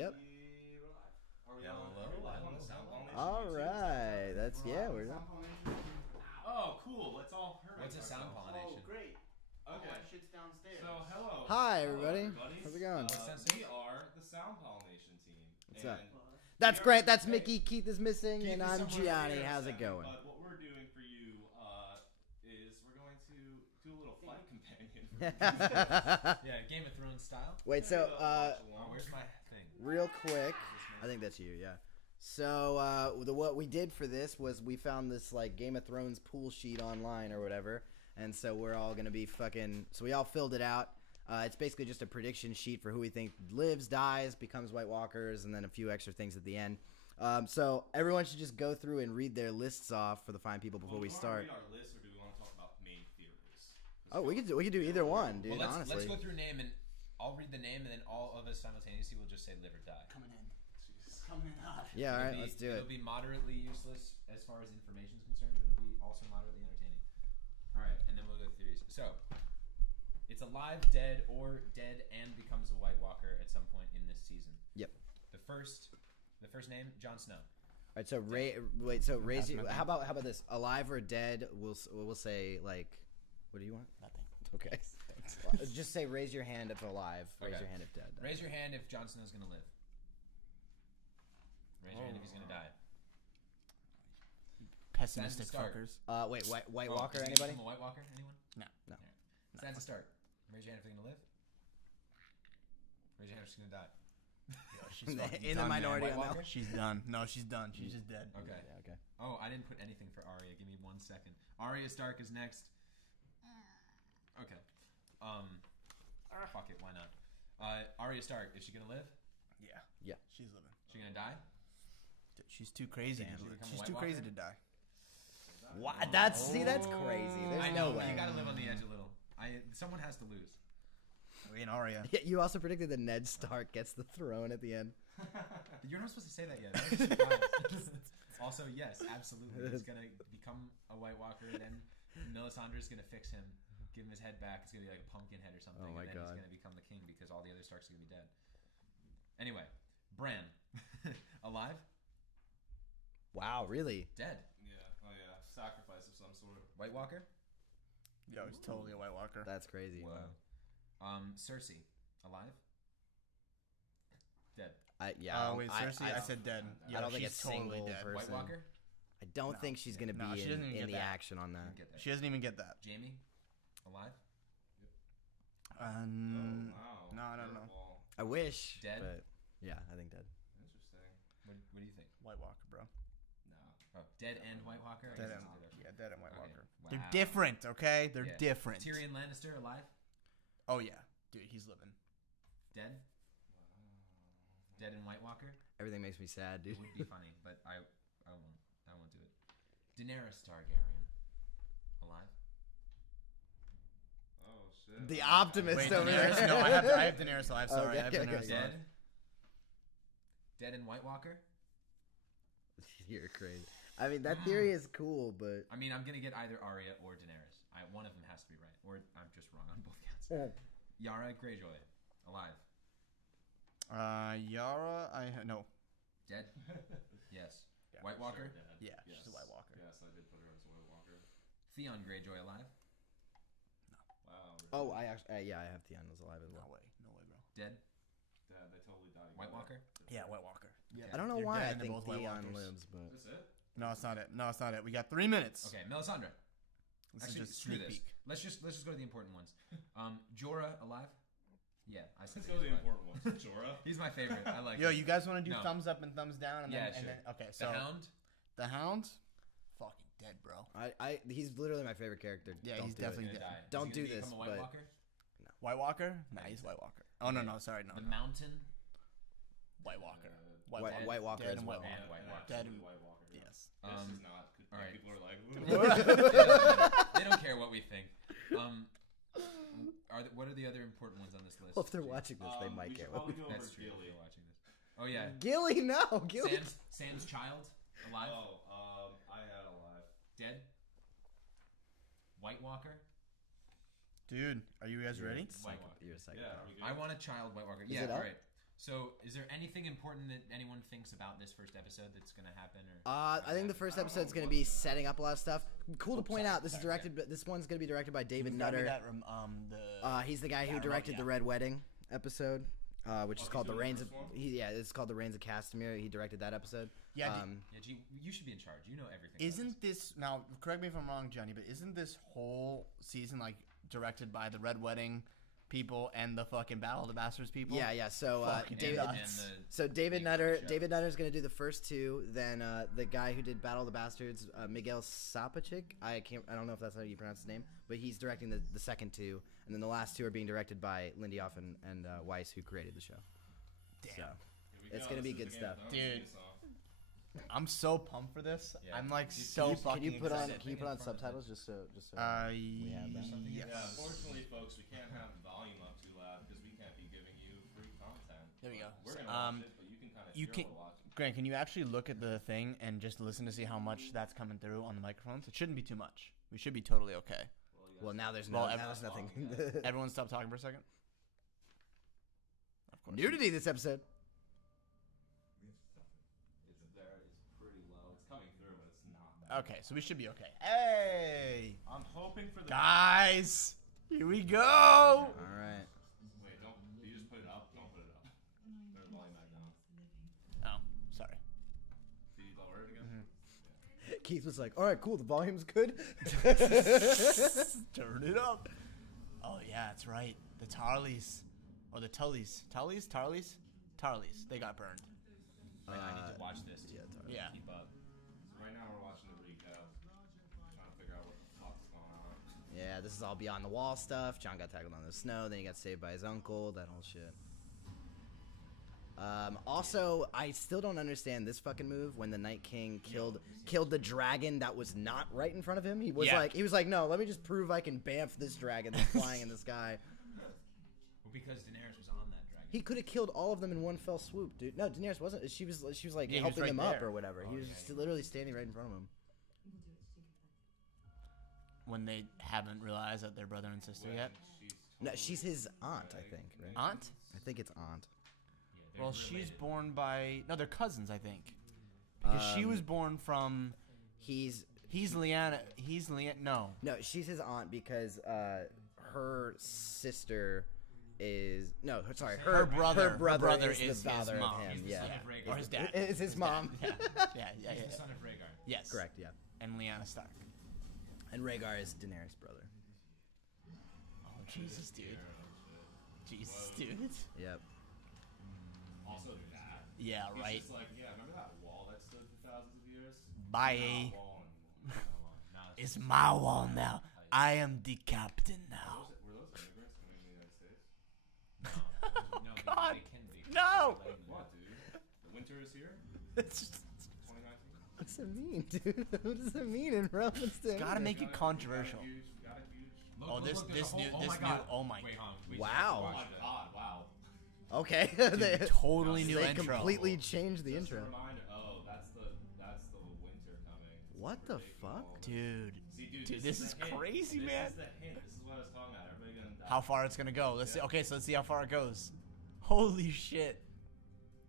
Yep. Are we live on the Sound Pollination? All right. That's we're done. Oh, cool. Let's all hurry. What's a sound pollination? Oh, great. Okay. That shit's downstairs. So, hello. Hi, everybody. Hello, everybody. How's it going? We are the Sound Pollination team. What's up? And That's we are- great. That's Mickey. Keith is missing, Keith and is I'm somewhere Gianni. here How's it second, going? But what we're doing for you is we're going to do a little flight companion. Yeah, Game of Thrones style. Wait, so Where's my thing? real quick, I think that's you. Yeah. So what we did for this was we found this like Game of Thrones pool sheet online or whatever, and so we're all gonna be fucking. So we all filled it out. It's basically just a prediction sheet for who we think lives, dies, becomes White Walkers, and then a few extra things at the end. So everyone should just go through and read their lists off for the fine people before we start. Do you want to read our list, or do we want to talk about main theories? Oh, we could do either one, dude. Well, honestly, let's go through name, and I'll read the name, and then all of us simultaneously will just say live or die. Coming in. Coming in hot. yeah. All right, let's do it. It'll be moderately useless as far as information is concerned, but it'll be also moderately entertaining. All right, and then we'll go through these. So, it's alive, dead, or dead and becomes a White Walker at some point in this season. Yep. The first name, Jon Snow. All right, so wait, so raise you. How about this? Alive or dead? We'll say like, what do you want? Nothing. Okay. Just say raise your hand if alive. Raise Okay. your hand if dead. Raise your hand if Jon Snow's gonna live. Raise your hand if he's gonna die. Pessimistic Start. fuckers. Wait, White Oh, Walker? is he Anybody? become a White Walker? Anyone? No. No. Stands to start. Raise your hand if you're gonna live. Raise your hand if she's gonna die. Yo, she's fucking In the done, minority man. on that. Walker? She's done. No, she's done. She's just dead. Okay. Yeah, okay. Oh, I didn't put anything for Arya. Give me 1 second. Arya Stark is next. Okay. Fuck it. Why not? Arya Stark. Is she gonna live? Yeah. Yeah. She's living. Is she gonna die? She's too crazy. Damn, she's become a She's White too crazy Walker? to die. What? That's crazy. There's I no know. way. You gotta live on the edge a little. Someone has to lose. We and Arya. Yeah, you also predicted that Ned Stark gets the throne at the end. You're not supposed to say that yet. That was a surprise. Also, yes, absolutely. He's gonna become a White Walker. Then Melisandre's gonna fix him, give him his head back. It's gonna be like a pumpkin head or something. Oh my and then God. he's gonna become the king because all the other Starks are gonna be dead. Anyway, Bran, alive, Wow, really? dead. Yeah. Oh, yeah. Sacrifice of some sort. White Walker. Yo, he's totally a White Walker. That's crazy. Wow. Cersei, alive, dead. Wait, Cersei? I said dead. Yo, I don't think she's a totally single dead. person. White Walker. I don't No. think she's gonna No, be she doesn't even in get the that. action on that. Didn't get that. She doesn't even get that. Jaime, alive, Oh, wow. No, I don't know. Curveball. I wish. Dead? But yeah, I think dead. Interesting. what do you think? White Walker, bro. No. Oh, dead and White Walker. I Dead guess and, it's either. yeah, dead and White Okay. Walker. Wow. They're different, okay? They're Yeah. different. Tyrion Lannister, alive, Oh yeah, dude, he's living. dead, dead and White Walker. Everything makes me sad, It dude. would be funny, but I won't do it. Daenerys Targaryen, alive. Oh, shit. The optimist Wait, over Daenerys? there. No, I have Daenerys alive. Sorry, I have Okay, Daenerys okay. alive. Dead. Dead and White Walker. You're crazy. I mean, that theory is cool, but I mean, I'm gonna get either Arya or Daenerys. One of them has to be right, or I'm just wrong on both counts. Yara Greyjoy, alive. Yara, no. Dead. Yes. Yeah, White Walker. Sure, Dad. Yeah, Yes. she's a White Walker. Yes, I did put her as a White Walker. Theon Greyjoy, alive. Wow. Really? oh, I actually, I have Theon was alive as No well. way, no way, bro. Dead. Dad, they totally died. White Walker. Yeah, White Walker. Okay. I don't know They're why dead I and they're think both White Theon Walkers. lives, but That's it? No, it's not it. No, it's not it. We got 3 minutes. Okay, Melisandre. This Actually, is just screw sneak this. peek. Let's just go to the important ones. Jorah, alive. Yeah, I said Let's he go to was the alive. important ones. Jorah. He's my favorite. I like. Yo, him. you guys want to do No. thumbs up and thumbs down? And Yeah, then, sure. and then, okay, The so Hound. the Hound, fucking dead, bro. he's literally my favorite character. Yeah, Don't he's do definitely it. Gonna dead. die. Don't Is he do gonna this, become a White but- Walker. White Walker? Nah, he's White Walker. Oh no, no, sorry, no. The no. Mountain. White Walker. White Walker Dead as and well. White And Walker. White Walker. Dead Absolutely and White Walker. Yeah. yes. This is not. all right. People are like, They don't care what we think. What are the other important ones on this list? Well, if they're watching this, they might we get should one. probably go over That's true. If Gilly. you're watching this. Oh yeah. Gilly, no, Gilly. Sam's child, alive, Oh, I had alive. dead. White Walker. Dude, are you guys ready? White Walker. You're a psycho. Yeah, are we good? I want a child White Walker. Is Yeah, it all up? right. So, is there anything important that anyone thinks about this first episode that's going to happen? Or I think the first episode's going to be setting up a lot of stuff. Cool to point out, this is directed. This one's going to be directed by David Nutter. He's the guy who directed the Red Wedding episode, which is called The Reigns of. It's called The Reigns of Castamere. He directed that episode. Yeah, G, you should be in charge. You know everything. Isn't this now? Correct me if I'm wrong, Johnny, but isn't this whole season like directed by the Red Wedding people and the fucking Battle of the Bastards people? Yeah. So David Nutter. David Nutter's gonna do the first two. Then the guy who did Battle of the Bastards, Miguel Sapochnik. I don't know if that's how you pronounce his name, but he's directing the second two, and then the last two are being directed by Lindioff and Weiss, who created the show. Damn. So it's gonna be good stuff, dude. I'm so pumped for this. Yeah. I'm like Can you put excited. on subtitles just so we have that? Yes. Yeah, unfortunately, folks, we can't have the volume up too loud because we can't be giving you free content. There we go. We're gonna watch it, but you can kind of hear we're watching. Grant, can you actually look at the thing and just listen to see how much that's coming through on the microphones? It shouldn't be too much. We should be totally okay. Well, now there's nothing. Everyone stop talking for a second. Of course. Nudity this episode. It's pretty low. It's coming through, but it's not. Okay, so we should be okay. Hey! I'm hoping for the Guys! Here we go! All right. Wait, don't. You just put it up. Don't put it up. Turn the volume back down. Oh, sorry. Did you lower it again? Keith was like, "All right, cool. The volume's good." Turn it up. Oh, yeah, that's right. The Tarleys. Or the Tullies. Tarleys? They got burned. I need to watch this. Yeah. Keep up. So right now we're watching the recap, trying to figure out what the fuck's going on. Yeah, this is all beyond the wall stuff. John got tackled on the snow, then he got saved by his uncle. That whole shit. Also, I still don't understand this fucking move when the Night King killed the dragon that was not right in front of him. He was like, no, let me just prove I can bamf this dragon that's flying in the sky. Well, because Daenerys was on that dragon. He could have killed all of them in one fell swoop, dude. No, Daenerys wasn't. She was like Yeah, he was helping right them up there. or whatever. He was just literally standing right in front of him. When they haven't realized that they're brother and sister yet. No, she's his aunt, I think. Right? Aunt? I think it's aunt. Yeah, Well, they're she's related. born by... No, they're cousins, I think. Because she was born from... He's Lyanna... No. No, she's his aunt because her sister is her brother. Her brother is is the father his of mom. him. He's the Yeah, son of Rhaegar. Or his dad. It's his mom. Yeah. He's the son of Rhaegar. Yes. Correct. Yeah, And Lyanna Stark. and Rhaegar is Daenerys' brother. Oh, Jesus, dude. Jesus, dude. Yep. Also that. Yeah, He's right. just like, yeah, remember that wall that stood for thousands of years? Bye. Not a wall anymore. Now It's my wall now. I am the captain now. Were those immigrants coming to the United States? no, God. they can be. No! What, dude? The winter is here? It's just, 2019? What does it mean, dude? What does it mean in reference to? gotta make it controversial. Got a huge. Look, Oh, look, this look, there's a whole- new. Oh my. Wait, hold on. We Wow. just have to Oh watch my that. god, wow. Okay. Dude, totally new they intro. completely changed the Just intro. a reminder. Oh, that's the winter coming. It's What the fuck? Dude. See, Dude, this is the hint. crazy, this man. This is the hint. This is what I was talking about. Everybody gonna die. How far it's gonna go? Let's see. Okay, so let's see how far it goes. Holy shit.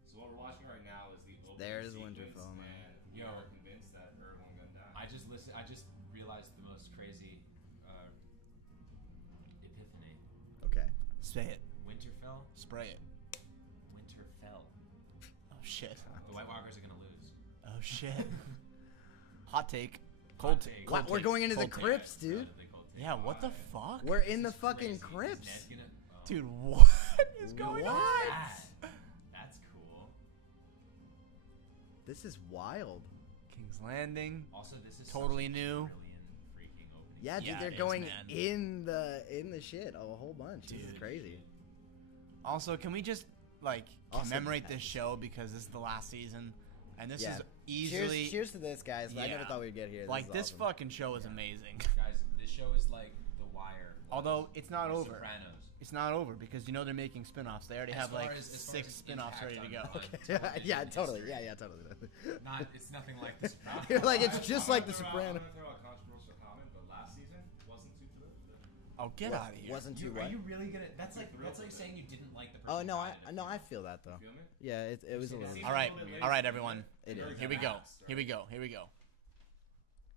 So what we're watching right now is the opening There's sequence, Winterfell, man. and we are convinced that everyone gonna die. I just realized the most crazy epiphany. Okay. Say it. Winterfell. Spray it. Winterfell. Oh shit. The White Walkers are gonna lose. Oh shit. Hot take. Cold Hot take. take. What? We're going into the Cold take. crypts, dude. Yeah, what the fuck? We're in the fucking crypts. Ned's gonna, oh. Dude, what is going What? on? That's cool. This is wild. King's Landing. Also, this is Totally such a new. brilliant freaking opening. Yeah, dude, Yeah, they're it is, going man. in the shit a whole bunch. This is Dude. crazy. Also, can we just like Also, commemorate this show because this is the last season, and this Yeah. is easily Cheers to this, guys. I never Yeah. thought we'd get here. like is this awesome. fucking show is amazing. Guys, this show is like The Wire. was Although it's not The over. Sopranos. It's not over because you know they're making spin-offs. They already As have far like as 6 its spin-offs impact ready to on- go. on yeah, television totally. history. Yeah, totally. It's nothing like The Sopranos. You're like, it's just like The I'm Sopranos. gonna throw out a controversial comment, but last season wasn't too good. Oh, get out of here. Wasn't too Are what? you really gonna? That's like saying you didn't like the person. Oh no, who died in a I funeral. feel that though. Feel me? Yeah, it was a little. Seems All right, a little bit all right, lazy. everyone. It is. Here we go. Here we go. Here we go.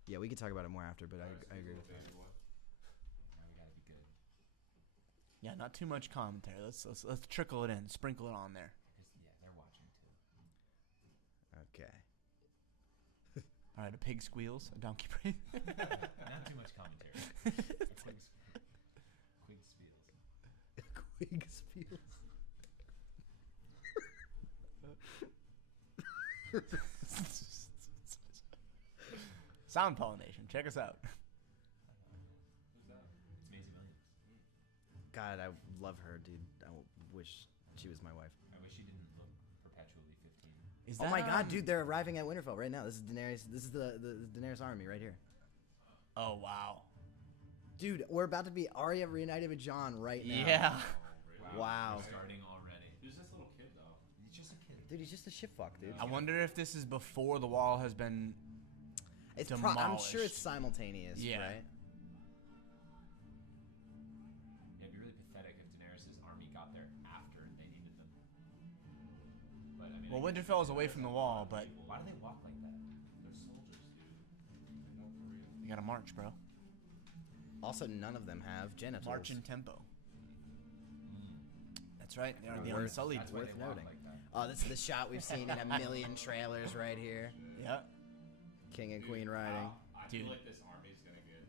Yeah, we could talk about it more after, but I agree with that. Now we gotta be good. Yeah, not too much commentary. Let's trickle it in, sprinkle it on there. Because they're watching too. Okay. All right, a pig squeals, a donkey prays. Not too much commentary. Quick spiels. Quig spiels. Sound Pollination. Check us out. Who's that? It's Maisie Williams. God, I love her, dude. I wish she was my wife. I wish she didn't look perpetually 15. Is Oh my God, dude! They're arriving at Winterfell right now. This is Daenerys. This is the Daenerys army right here. Oh wow. Dude, we're about to be Arya reunited with Jon right now. Yeah. Wow. We're starting already. Who's this little kid though? He's just a kid. Dude, he's just a shit fuck, dude. I wonder if this is before the wall has been. I'm sure demolished. it's simultaneous, Yeah. right? Yeah, it'd be really pathetic if Daenerys' army got there after they needed them. But I mean, Well, Winterfell is away from the wall, but why do they walk like that? They're soldiers, dude. They know Korea. you gotta march, bro. Also, none of them have genitals. March in tempo. That's right. They are the Worth- Unsullied. That's why worth they walk noting. like that. Oh, this is the shot we've seen in a million trailers right here. Yeah. King and Queen riding. I Dude. feel like this army's gonna get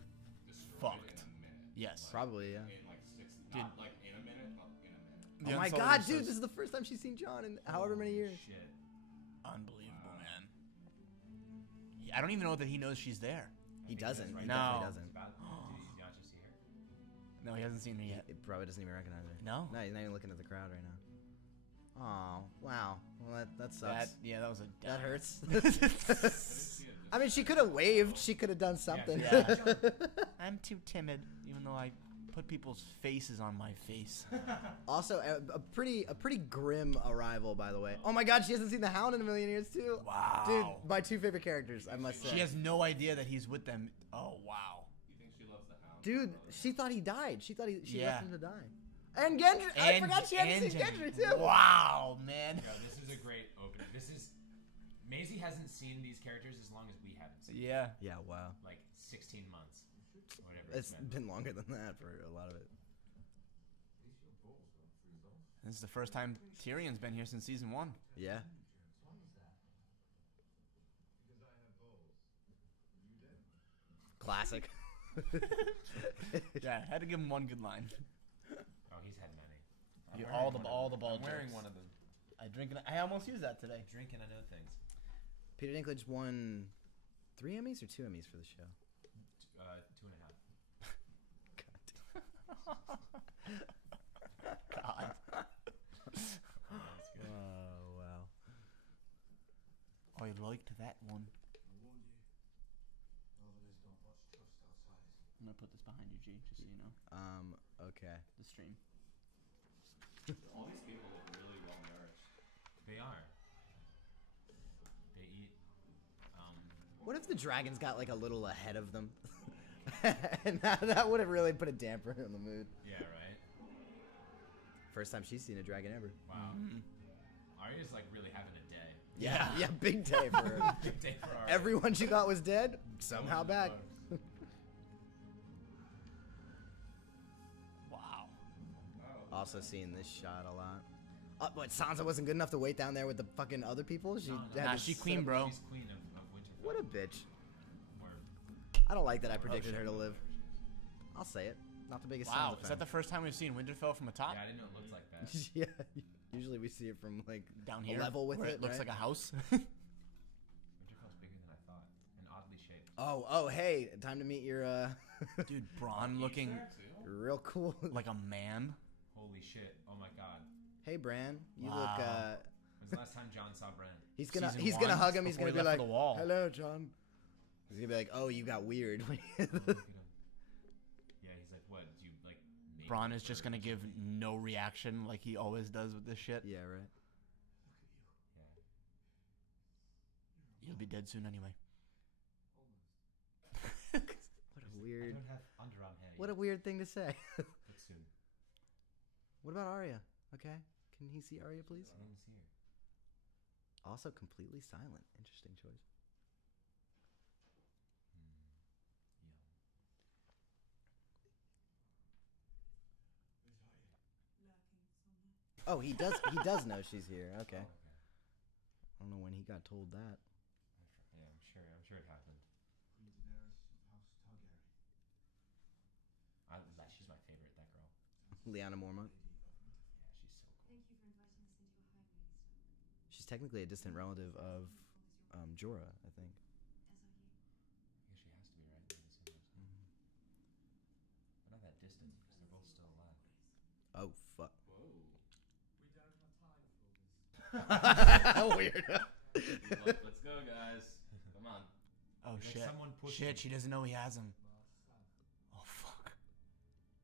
destroyed Fucked. in a minute. Yes. Probably, yeah. In like 6, Dude. not like in a minute, but in a minute. The Oh my Unsullied God, are dude! so This is the first time she's seen Jon in however many years. Shit. Unbelievable, man. I don't even know that he knows she's there. He doesn't. He No. definitely doesn't. Did you not just see her? No, he hasn't seen her yet. He probably doesn't even recognize her. No? No, he's not even looking at the crowd right now. Oh, wow. Well, that sucks. That was a. That hurts. I didn't see it. I mean, she could have waved. She could have done something. Yeah. I'm too timid, even though I put people's faces on my face. Also, a pretty grim arrival, by the way. Oh my God, she hasn't seen the Hound in a million years too. Wow. Dude, my two favorite characters, I must say. She has no idea that he's with them. Oh wow. You think she loves the hound? Dude, she thought he died. She thought she Yeah. left him to die. And Gendry. I forgot she hadn't seen Gendry too. Wow, man. Yo, this is a great opening. This is Maisie hasn't seen these characters as long as we haven't seen. Yeah. Yeah, wow. Like 16 months, or whatever. It's been. been longer than that for a lot of it. This is the first time Tyrion's been here since season 1. Yeah. Classic. Yeah, had to give him one good line. Oh, he's had many. You- I'm all wearing the- one all of the them. ball I'm wearing jokes. one of them. I almost used that today. Drinking, I know things. Peter Dinklage won 3 Emmys or 2 Emmys for the show. 2.5. God. That's good. Oh wow. I liked that one. I'm gonna put this behind you, G, just so you know. Okay. The stream. All these people look really well nourished. They are. They eat. What if the dragons got like a little ahead of them? And that would have really put a damper on the mood. Yeah, right. First time she's seen a dragon ever. Wow. Mm-hmm. Arya's like really having a day. Yeah, yeah, big day for her. Big day for Arya. Everyone she thought was dead, somehow back. Wow. Also seeing this shot a lot. But Sansa wasn't good enough to wait down there with the fucking other people. She No, no. had Nah, to she set queen, up- bro. She's queen of Winterfell. What a bitch. Or I don't like that I predicted shit. her to live. I'll say it. Not the biggest Wow. Sansa Is fan. that the first time we've seen Winterfell from the top? Yeah, I didn't know it looked like that. Yeah. Usually we see it from like Down a here? level with where it, looks right? like a house? Winterfell's bigger than I thought, and oddly shaped. Oh, hey, time to meet your Dude, Bronn looking There, too? real cool. like a man. Holy shit! Oh my god. Hey, Bran, you Wow. look. When's the last time John saw Bran? He's gonna Season he's gonna one, hug him. He's before gonna he be left like, for the wall. "Hello, John." He's gonna be like, "Oh, you got weird." Oh, look at him. Yeah, he's like, what? Do you like? make Bronn me is just bird gonna or give something? no reaction like he always does with this shit. Yeah, right. Yeah. He'll be dead soon anyway. What a weird. I don't have underarm hair What a yet, weird thing to say. but soon. What about Arya? Okay, can he see Arya, please? His name's here. Also completely silent. Interesting choice. Oh, he does. He does know she's here. Okay. Okay. I don't know when he got told that. Yeah, I'm sure it happened. Queen Daenerys of House Targaryen. She's my favorite, that girl. Lyanna Mormont. Lady of Winterfell. Yeah, she's so cool. Thank you for inviting us into your home, Lady Stark. She's technically a distant relative of Jorah, I think. As are you. I guess she has to be, right? They're the same person. But not that distant, because they're both still alive. Oh fuck. Whoa. We don't have time for all this. Weird. Let's go, guys. Come on. Oh Like shit! someone pushed Shit, him. she doesn't know he has him. Oh fuck!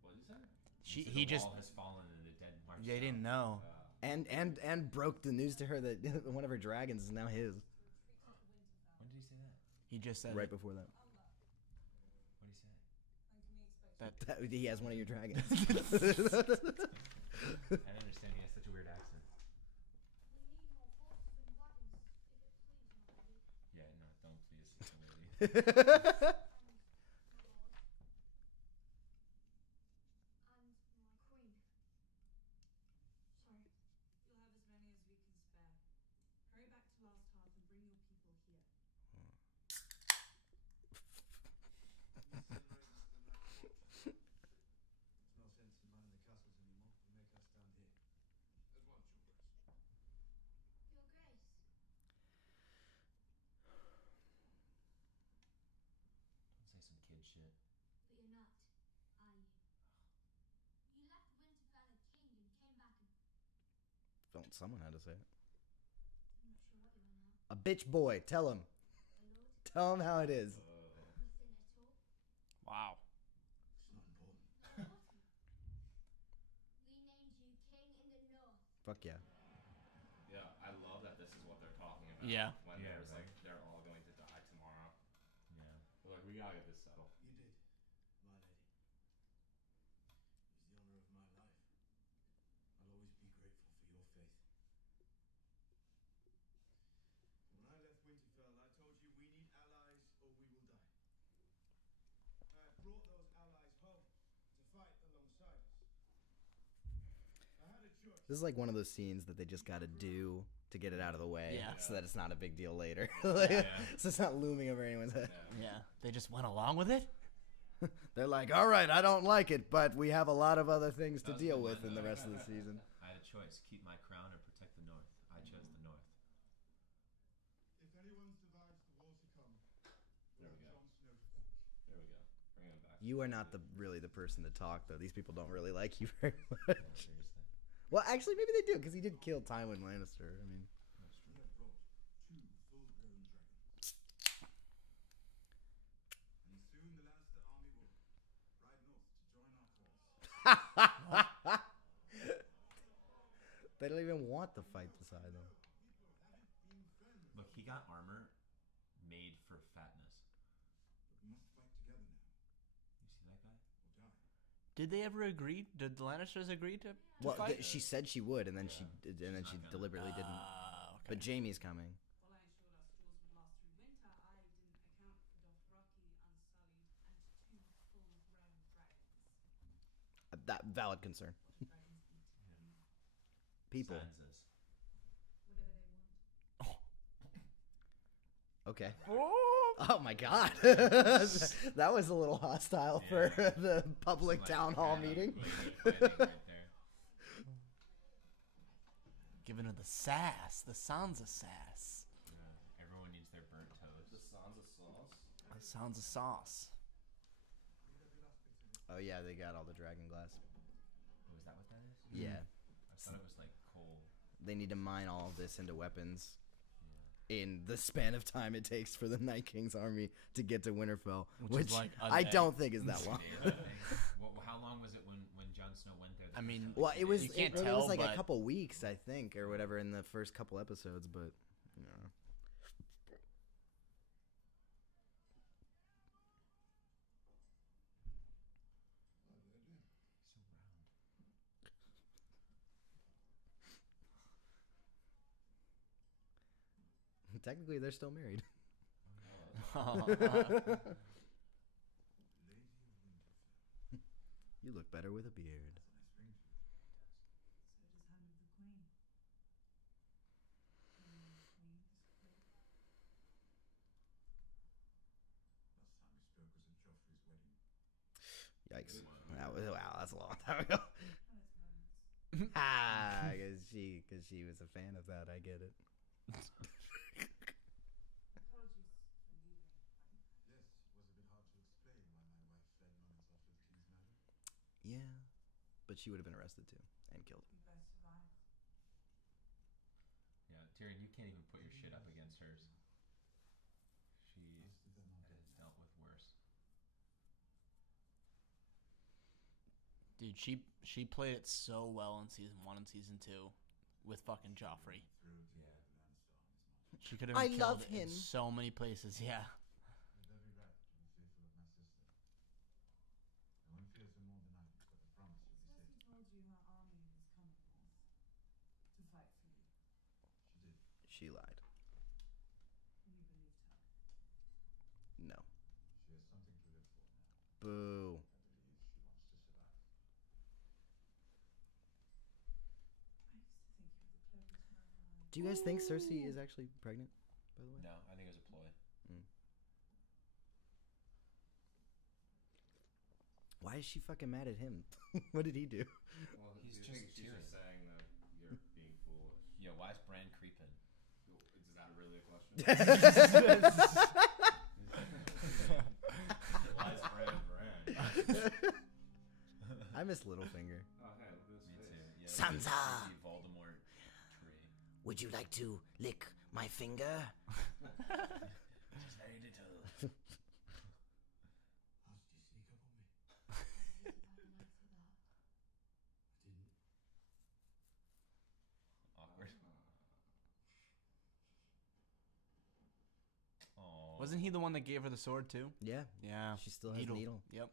What did you say? He The just wall has fallen and the dead marched they didn't out. know. And broke the news to her that one of her dragons is now his. When did he say that? He just said Right it. before that. What did he say? That He has one of your dragons. I don't understand. He has such a weird accent. We need more horses and wagons, if it please, my lady. Yeah, no, don't please. It's a lady. And my lord. And my queen. Sorry. You'll have as many as we can spare. Hurry back to Last Hearth and bring your people here. There's no sense in running the castles anymore. We make our stand here. At once, Your Grace. Your Grace. Don't say some kid shit. But you're not, are you? You left Winterfell a king and came back and... Don't someone had to say it. I'm not sure what you are now. A bitch boy. Tell him. A lord? Tell him how it is. Nothing at all. Wow. It's not important. Important. We named you king in the north. Fuck yeah. Yeah, I love that this is what they're talking about. Yeah. When Yeah, there's right. like they're all going to die tomorrow. Yeah. They're like, we gotta get this settled. You did, my lady. It's the honor of my life. I'll always be grateful for your faith. When I left Winterfell, I told you we need allies or we will die. I have brought those allies home to fight alongside us. I had a choice. This is like one of those scenes that they just got to do to get it out of the way, Yeah. so that it's not a big deal later. Yeah. So it's not looming over anyone's head. Yeah. They just went along with it. They're like, all right, I don't like it, but we have a lot of other things to That was a deal good with line, in the though. rest of the season. I had a choice: keep my crown or protect the North. I chose the North. If anyone survives the war to come, There we go. Jon Snow to thank. There we go. Bring him back. You are not really the person to talk, though. These people don't really like you very much. Yeah, seriously. Well, actually, maybe they do, because he did kill Tywin Lannister. I mean, That's We true. have brought 2 full-grown dragons. And soon the Lannister army will ride north to join our cause. they don't even want to fight beside them. People haven't been friends. Look, he got armor made for fatness. But we must fight together now, You see that guy? or die. Did they ever agree? Did the Lannisters agree to Well, fight? she said she would, and then Yeah. she She's not gonna. deliberately didn't. Okay. But Jamie's coming. While I ensured our stores would last through winter, I didn't account for Dothraki unsullied and 2 full-grown dragons. That valid concern. What do dragons eat? People. Sansa's. Whatever they want. Okay. Oh! Oh my god. That was a little hostile for Yeah. the public Like, town hall yeah, meeting. like, fighting right there. Giving her the sass, the Sansa sass. Yeah. Everyone needs their burnt toast. The Sansa sauce. The Sansa sauce. Oh yeah, they got all the dragon glass. Oh, is that what that is? Yeah. I thought it was like coal. They need to mine all of this into weapons Yeah. in the span of time it takes for the Night King's army to get to Winterfell, Which is which like a I day. don't think is that long. How long was it when Jon Snow went there? the I first mean, time? Well, it was You can't it tell, was like a but- couple weeks, I think, or whatever in the first couple episodes, but you know. Technically, they're still married. You look better with a beard. So does Hand of the Queen. Hand of the Queen is clear. Last time we spoke was at Joffrey's wedding. Yikes! Wow, that's a long time ago. And its moments. Because she was a fan of that. I get it. Apologies for leaving. Yes, it was a bit hard to explain why my wife fled moments after the king's murder. Yeah, but she would have been arrested too and killed. We both survived. Yeah, Tyrion, you can't even put your shit up against hers. She Did that not has dealt with worse. Dude, she played it so well in season 1 and season 2 with fucking Joffrey. through to Yeah. Lansdowne is not. She could have I been love killed him. in so many places. Yeah. I have every right to be fearful of my sister. No one fears her more than I do, but I promise you'll be Cersei safe. told you her army was coming north to fight for you, She did. She lied. and you believed her. No. She has something to live for now. Boo. I believe she wants to survive. I used to think you were the cleverest man alive. Do you guys think Cersei is actually pregnant? By the way. No, I think it was a ploy. Why is she fucking mad at him? What did he do? Well, He's do you just think she's Tyrion. just saying that you're being foolish? Yeah, why is Bran creeping? Is that really a question? Why is Bran? I miss Littlefinger. Oh, hey, look at his Me face. too. Yeah, Sansa! the Voldemort tree. Would you like to lick my finger? Just very little. How did you sneak up on me? Easy by the likes of that. I didn't. Awkward. Oh. Wasn't he the one that gave her the sword too? Yeah. Yeah. She still has needle. Yep.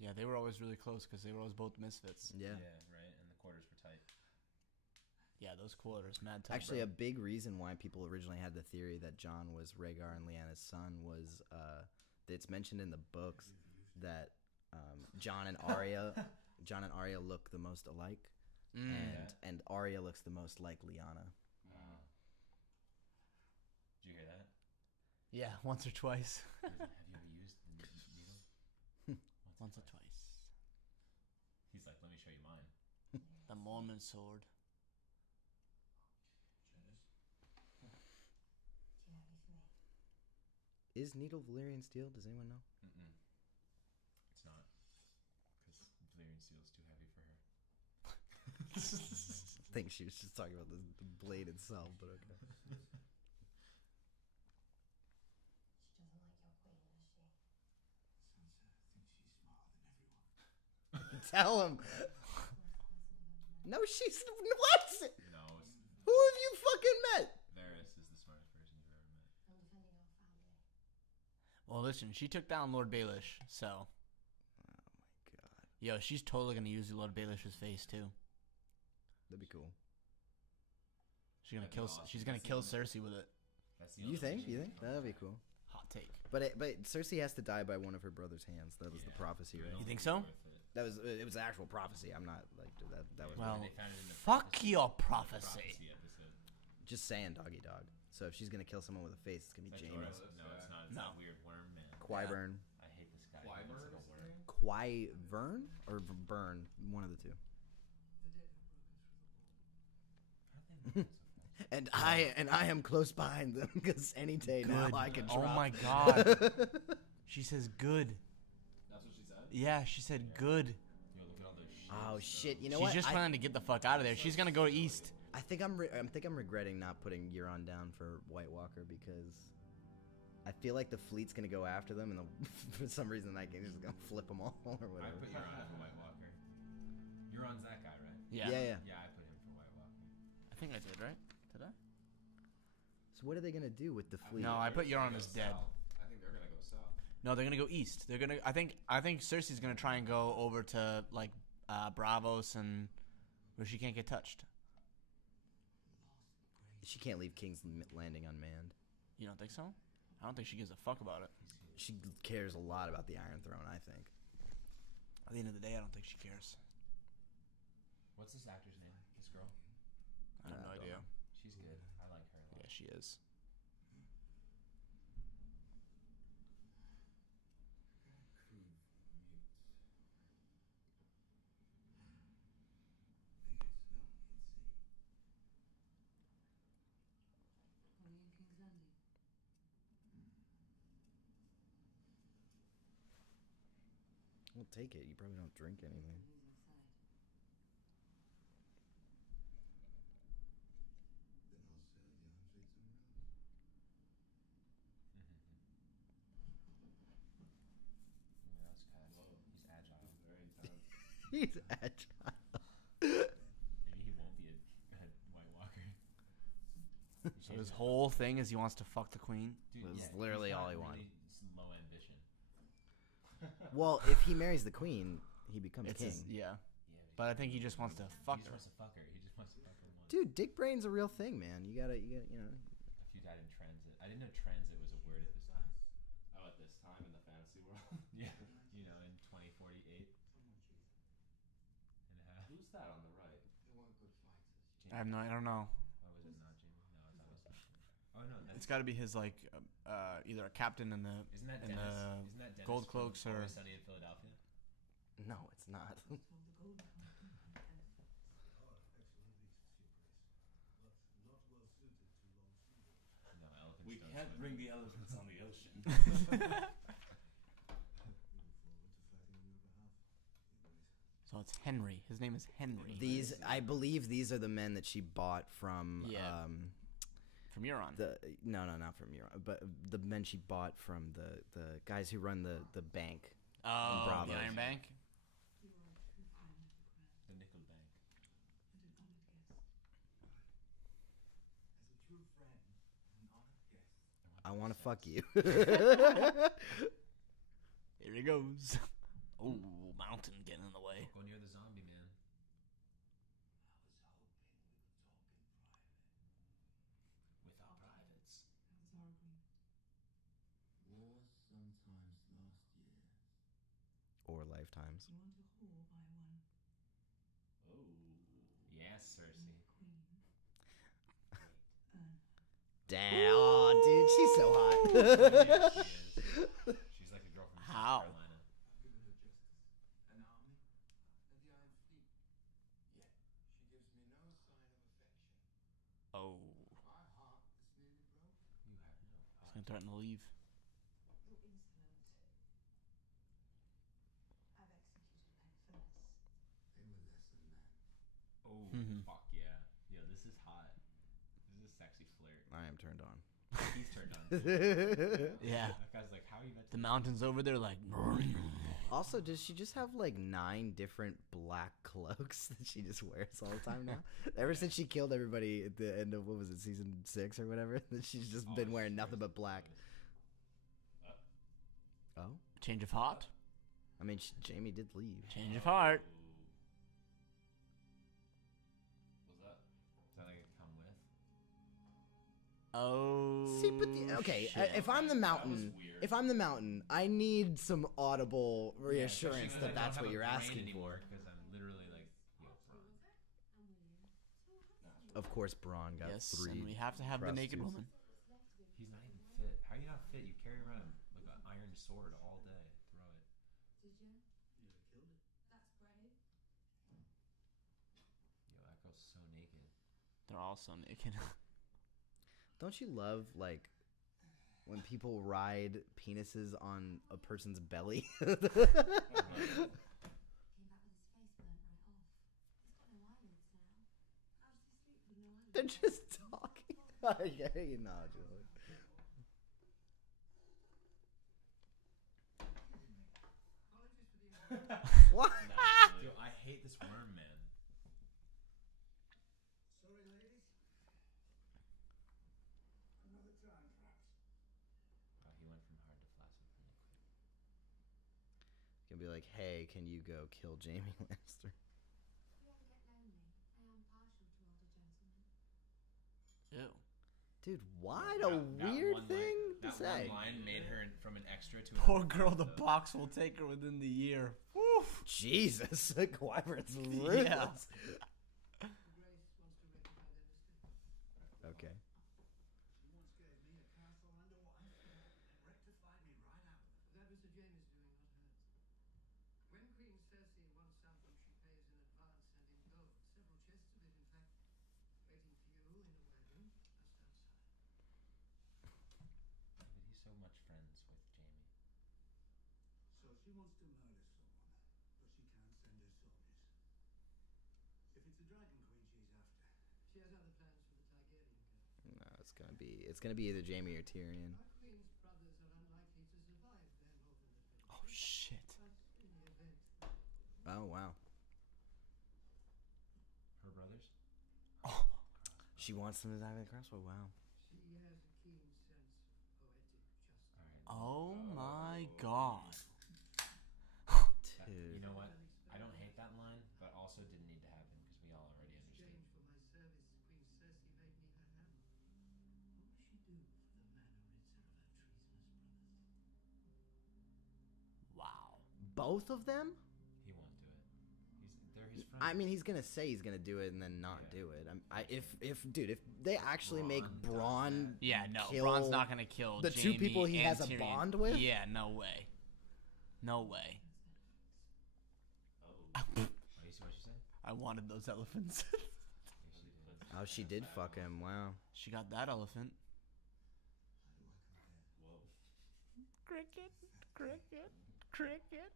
Yeah, they were always really close because they were always both misfits. Yeah. right. And the quarters were tight. Yeah, those quarters, mad tight. Actually, bro. a big reason why people originally had the theory that Jon was Rhaegar and Lyanna's son was it's mentioned in the books that Jon and Arya look the most alike, and Arya looks the most like Lyanna. Did you hear that? Yeah, once or twice. Have you ever used the needle? Once or twice. He's like, let me show you mine. The Mormon sword. Jealous? Too heavy for me. Is needle Valyrian steel? Does anyone know? Mm-mm. It's not. Because Valyrian steel is too heavy for her. I think she was just talking about the blade itself, but okay. She doesn't like your queen, does she? Sansa thinks she's smarter than everyone. Tell him. Smartest person I've ever met. No, she's what? No, it's, Who have you fucking met? Varys is the smartest person you've ever met. I'm defending our family. Well, listen, she took down Lord Baelish, so Oh my god, yo, she's totally gonna use Lord Baelish's face too. that'd be cool. She's gonna That'd be kill. awesome. She's gonna That's kill the- Cersei with it. That's the You only think? thing You she think can that'd be come cool? Hot take. But Cersei has to die by one of her brother's hands. That was the Yeah. prophecy, It would right? You only think be so? worth it. That was it. Was an actual prophecy. I'm not like that. That was Well, They found it in the fuck prophecy- your the prophecy. episode. just saying, doggy dog. So if she's gonna kill someone with a face, it's gonna be Is that Jaime. Jorah's? No, it's not. It's No. that weird worm man. Qyburn. I hate this guy. Wyvern He looks is like a his worm. name? Qyburn or Burn, one of the two. The dead have broken through the wall. How did they move so fast? And I am close behind them because any day now Good. I can Oh drop. my god. She says good. That's what she said? Yeah, she said good. Yo, look at all those shit. Oh shit! You know She's what? just planning to get the fuck out of there. She's gonna go east. I think I'm regretting not putting Euron down for White Walker because I feel like the fleet's gonna go after them, and for some reason I can just gonna flip them all or I whatever. put Euron as a White Walker. Euron's that guy, right? Yeah. Yeah. Yeah, I put him for White Walker. I think I did, right? Did I? So what are they gonna do with the fleet? No, I put They're Euron gonna as go dead. south. I think they're gonna go south. No, they're gonna go east. They're gonna. I think Cersei's gonna try and go over to like Bravos and where she can't get touched. She can't leave King's Landing unmanned. You don't think so? I don't think she gives a fuck about it. She cares a lot about the Iron Throne, I think. At the end of the day, I don't think she cares. What's this actor's name? This girl? I have no don't idea. know. She's good. I like her a lot. Yeah, she is. Are we in King's Landing? We'll take it. You probably don't drink anything. Who's inside? Then I'll sell you and trade somewhere else. Ooh, that's kind of, he's agile. He's very intense. He's agile. Maybe he won't be a good White Walker. So his whole thing is he wants to fuck the queen. Dude, That's yeah, literally he's all got he wanted. really low ambition. Well, if he marries the queen, he becomes It's king. yeah. Yeah, But I think he just wants to fuck he just her. wants to fuck her. He just wants to fuck her once. Dude, dick brain's a real thing, man. You gotta, you know. If you died in transit, I didn't know transit was a word at this time. Oh, at this time in the fantasy world. Yeah, you know, in 2048 and a half. Who's that on the right? They want good fighters. I don't know. What was it? Not Jamie? No, I thought it was. Oh no, It's got to be his like either a captain in the Isn't that in Dennis? the Isn't that Dennis gold from cloaks or- Always Sunny in Philadelphia? No, it's not. Told the gold one. They are excellent beasts, your grace, but not well suited to long sea voyages. No, elephants We don't can't swim. bring the elephants on the ocean. We look forward to fighting on your behalf, your grace. So it's Henry. His name is Henry. These, I believe, these are the men that she bought from. Yeah. From Euron. No, not from Euron, but the men she bought from the guys who run the bank. Oh, Bravo. the Iron Bank. You are a true friend of the crown The Nickel Bank. and an honored guest. As a true friend and an honored guest, I want to fuck you. Here he goes. Oh, mountain getting in the way. Go near the zombie man. I was hoping we could talk in private. Without privates. That was our agreement. War sometimes lasts years. Or lifetimes. You want a whore, buy one. Oh. Yes, Cersei. Queen. Earn her. Damn, oh, dude, she's so hot. Yeah, she is. She's like a girl from How? South Carolina. I've given her justice, an army, and the Iron Fleet. Yet she gives me no sign of affection. Oh, My heart is nearly broken. You have no he's heart. gonna threaten to leave. You're insolent. I've executed men for less. They were less than men. Oh, Mhm. fuck yeah. Yo, this is hot. This is a sexy flirt. I am turned on. He's turned on. Yeah. That guy's like, how are you meant to... The mountains over there, like. Also, does she just have like 9 different black cloaks that she just wears all the time now? Ever since she killed everybody at the end of, what was it, season 6 or whatever, that she's just Oh, been she wearing wears nothing but black. Oh, Change of heart. I mean, Jamie did leave. Change of heart. Was that? Is that like a come with? Oh. See, but okay, shit. if I'm the mountain, weird. if I'm the mountain, I need some audible reassurance Yeah, that that's what you're asking for. Because I'm literally like, yo, bro. I'm William. So what's Of course, Braun got Yes, 3. and we have to have the naked prostitutes. woman. what's left of him? He's not even fit. How are you not fit? You carry around like an iron sword all day. Throw it. Did you? Yeah, I killed it. That's brave. Yo, that girl's so naked. They're all so naked. Don't you love like when people ride penises on a person's belly? Came back with his face burnt right off. He's got no eyelids now. How does he sleep with no eyelids? They're just talking. Yeah, you know, Julie. What? Yo, I hate this worm, man. Sorry, ladies. Another time, perhaps. Oh, he went from hard to flaccid really quick. Can be like, hey, can you go kill Jamie Lannister? If you ever get lonely, I am partial to older gentlemen. Ew. Dude, what That- a that weird one thing line, to that say. one line made her from an extra to Poor another girl, the character. box will take her within the year. Woof. Jesus, Wyvern's ruthless. Yeah. Grace wants to rectify their mistake. Okay. She once gave me a castle and a wife, and rectified me right out of it. That was Sir Jamie's doing, not hers. When Queen Cersei wants something, she pays in advance and in gold. Several chests of it, in fact, waiting for you in a wagon just outside. But he's so much friends with Jamie. So she wants to murder someone, but she can't send her soldiers. If it's a dragon queen she's after, she has other plans for the Targaryen girl. No, it's gonna be either Jamie or Tyrion. Our queen's brothers are unlikely to survive their northern adventure. Oh shit. But in the event Oh wow. Her brothers? She wants them to die with a crossbow. Wow. she has a keen sense of poetic justice. Alright. Oh my god. Dude. You know what? I don't hate that line, but also didn't need to happen because we all already In understood. exchange for my service, Queen Cersei made me her hammer. What will she do for the manor ritzer of her treasonous brothers? Wow. Both of them? He won't do it. They're his friends. I mean, he's gonna say he's gonna do it and then not Yeah. do it. If they actually make Bronn Braun, Yeah, no. Kill Braun's not gonna kill the two Jamie people he and has a Tyrion. bond with? Yeah, no way. No way. Oh, you see what she said? I wanted those elephants. Yeah, she did. oh, she did fuck him. Wow. She got that elephant. Whoa. Cricket, cricket, cricket.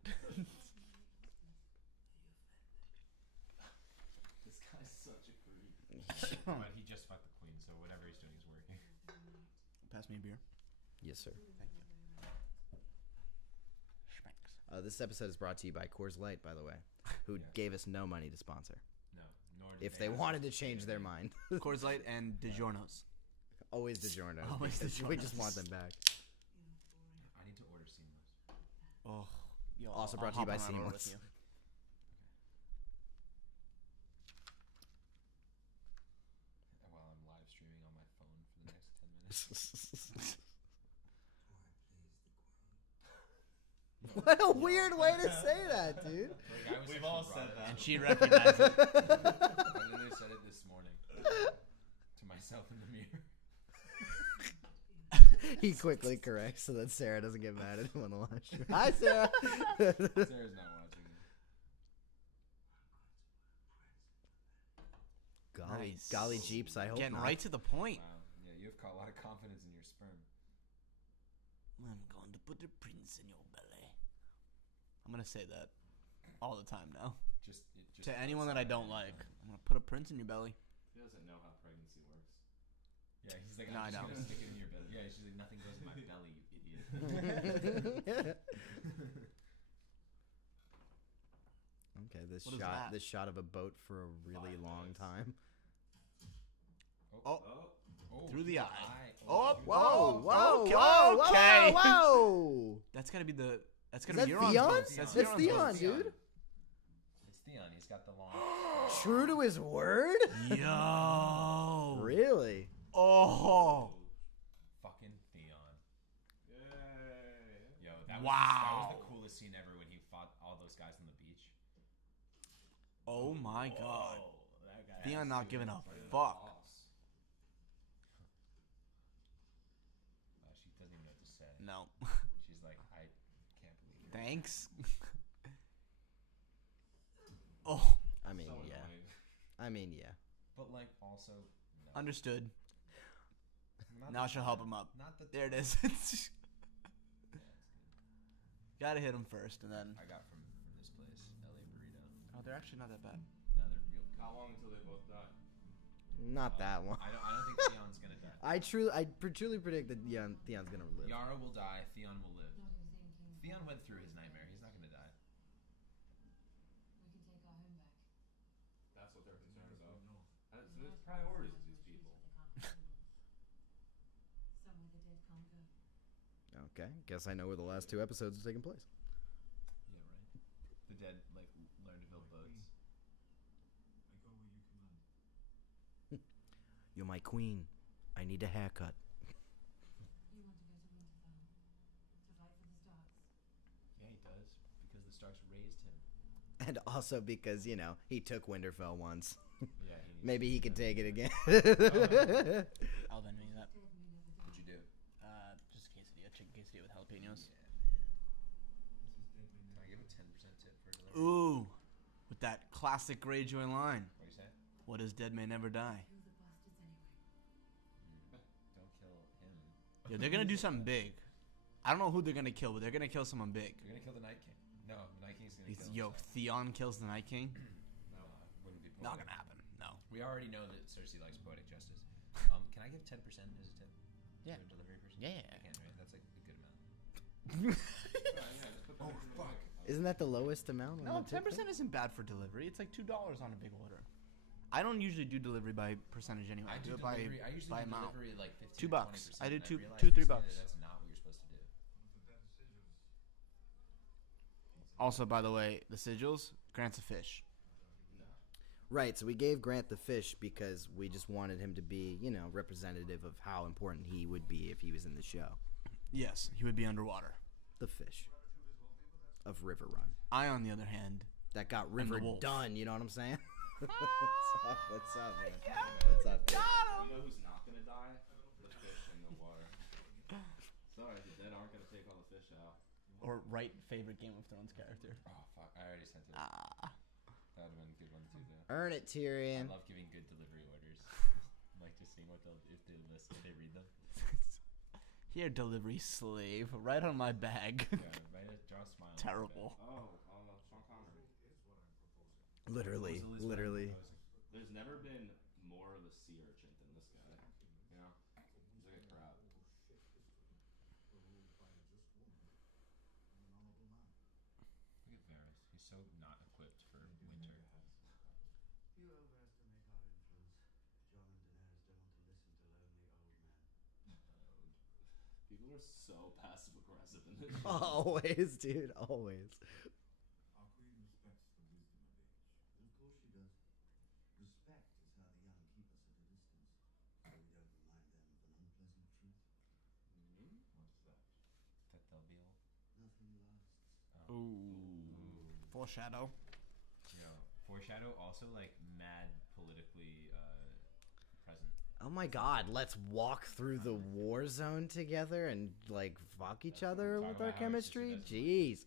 This guy's such a creep. But he just fucked the queen, so whatever he's doing is working. Pass me a beer. Yes, sir. Thank you. Schmanks. This episode is brought to you by Coors Light, by the way, who Yeah. gave us no money to sponsor. No, nor did If they ask wanted to us change their mind, Coors Light and DiGiorno's. always DiGiorno. Always because we DiGiorno's. just want them back. I need to order Seamless. Oh, yo, Also I'll brought to you hop by on that order Seamless. with you. While I'm live streaming on my phone for the next 10 minutes. What a weird way to say that, dude. Like, I was We've actually all brought said it that. up. And she recognized it. I literally said it this morning to myself in the mirror. He quickly corrects so that Sarah doesn't get mad at him on the live stream. Hi, Sarah. Sarah's not watching me. Nice. Golly jeeps, I hope Getting not. right to the point. Wow. Yeah, you have a lot of confidence in your sperm. I'm going to put a prince in your belly. I'm gonna say that all the time now. Just To anyone that I don't like, I'm gonna put a prince in your belly. He doesn't know how pregnancy works. Yeah, he's like, No, I I'm just don't. gonna stick it in your belly. Yeah, she's like, nothing goes in my belly, you idiot. Okay, What is that? this shot of a boat for a really 5 long minutes. time. Oh, Oh, through the eye. Oh, Oh, through the Whoa, whoa, okay, whoa, okay. whoa, whoa! that's gotta be the. That's Is gonna that be Euron's Theon? vote. That's Euron's Theon, vote. dude. It's Theon. He's got the long. True to his word? Yo. Really? Oh. Fucking Theon. Yay. Yo, that Wow. was the coolest scene ever when he fought all those guys on the beach. Oh my god. Whoa, that guy Theon has not to giving be a fucking fuck. boss. She doesn't even know what to say. No. She's like, I can't believe it. Thanks. Oh, I mean, So yeah. annoying. I mean, yeah. But like, also, no. understood. Not Now the she'll help time. him up. Not the There it time. is. Yeah, it's good. Gotta hit him first, and then. I got from this place, LA Burrito. Oh, they're actually not that bad. No, they're real good. How long until they both die? Not that one. I don't think Theon's gonna die. I truly predict that Theon's gonna live. Yara will die. Theon will live. Not even thinking. Theon went through his nightmare. He's not gonna die. We can take our home back. That's what they're concerned about. So there's priorities with these people. Somewhere the dead can't go. Okay, guess I know where the last 2 episodes are taking place. Yeah, right. The dead like learn to build boats. I go where you command. You're my queen. I need a haircut. You want to go to Winterfell to fight for the Starks. Yeah, he does because the Starks raised him. And also because, you know, he took Winterfell once. Yeah, he needs Maybe to he do could that. take it again. I'll then mean that. Dead may never What'd die. you do? Just quesadilla, chicken quesadilla with jalapenos. Can I give a 10% tip for delivery? Ooh, with that classic Greyjoy line. What do you say? What is dead may never die. Kill the bastards anyway. Don't kill him. Yo, they're gonna do something big. I don't know who they're gonna kill, but they're gonna kill someone big. They're gonna kill the Night King. No, the Night King's gonna kill Yo, himself. Theon kills the Night King. No, wouldn't be Not poetic. gonna happen. No. We already know that Cersei likes poetic justice. Can I give 10% as a tip? Yeah. To a delivery person? Yeah. I can, right? That's like a good amount. Oh fuck! Isn't that the lowest amount? No, on the tip 10% thing? isn't bad for delivery. It's like $2 on a big order. I don't usually do delivery by percentage anyway. I do it by delivery. I usually by do amount. delivery like 15 $2. or 20%. I do and two- realized $2, $3 recently bucks. that That's not what you're supposed to do. Also, by the way, the sigils grants a fish. Right, so we gave Grant the fish because we just wanted him to be, you know, representative of how important he would be if he was in the show. Yes, he would be underwater. The fish of River Run. I, on the other hand, That got the River wolf. done, you know what I'm saying? What's up? What's up, man? What's up, dude? You know who's not gonna die? The fish in the water. Sorry, the dead aren't gonna take all the fish out. or right favorite Game of Thrones character. Oh fuck! I already sent it. Ah. That would have been a good one too, though. Earn it, Tyrion. I love giving good delivery orders. Like just seeing what they'll if they list if they read them. Here, delivery slave, right on my bag. Yeah, right. Draw a smile. on their Terrible. Oh, Sean Connery. Literally, Proposal is what I'm literally. proposing. There's never been more of a sea urchin than this guy. You know, he's like a crab. Look at Varys. He's so not equipped for winter. You overestimate our influence. Jon and Daenerys don't want to listen to lonely old men. People are so passive aggressive in this. Always, dude, always. Our queen respects the wisdom of age. Of course she does. Respect is how the young keep us at a distance, so we don't remind them of an unpleasant truth. Mm-hmm. What is that? That they'll be old. Nothing lasts. Ooh. Foreshadow. You know, foreshadow also like mad politically present. Oh my god, let's walk through the war zone together and, like, fuck each other Talk with about our how chemistry? it's just- Jesus.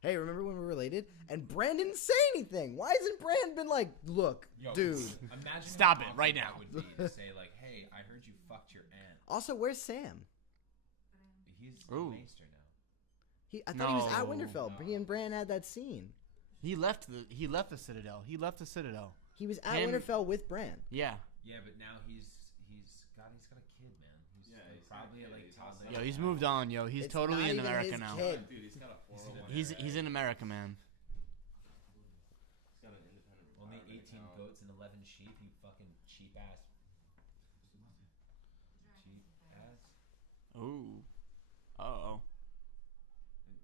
Hey, remember when we were related? And Bran didn't say anything. Why hasn't Bran been like, look, Yo, dude. Imagine Stop how it awkward right that now. Would be to say like, hey, I heard you fucked your aunt. Also, where's Sam? He's Ooh. a Maester now. I thought he was at No. Winterfell. No. He and Bran had that scene. He left the Citadel. He left the Citadel. He was at Him- Winterfell with Bran. Yeah. Yeah, but now he's got a kid, man. He's Yeah, like, he's got a probably kid. like He's toddler. also- Yo, he's moved on, yo. He's It's totally not in even America his now. kid. Dude, he's got a 401. He's in America, man. He's got an independent. Only retirement 18 account. goats and 11 sheep. You fucking cheap ass. Cheap ass. Ooh. Uh-oh.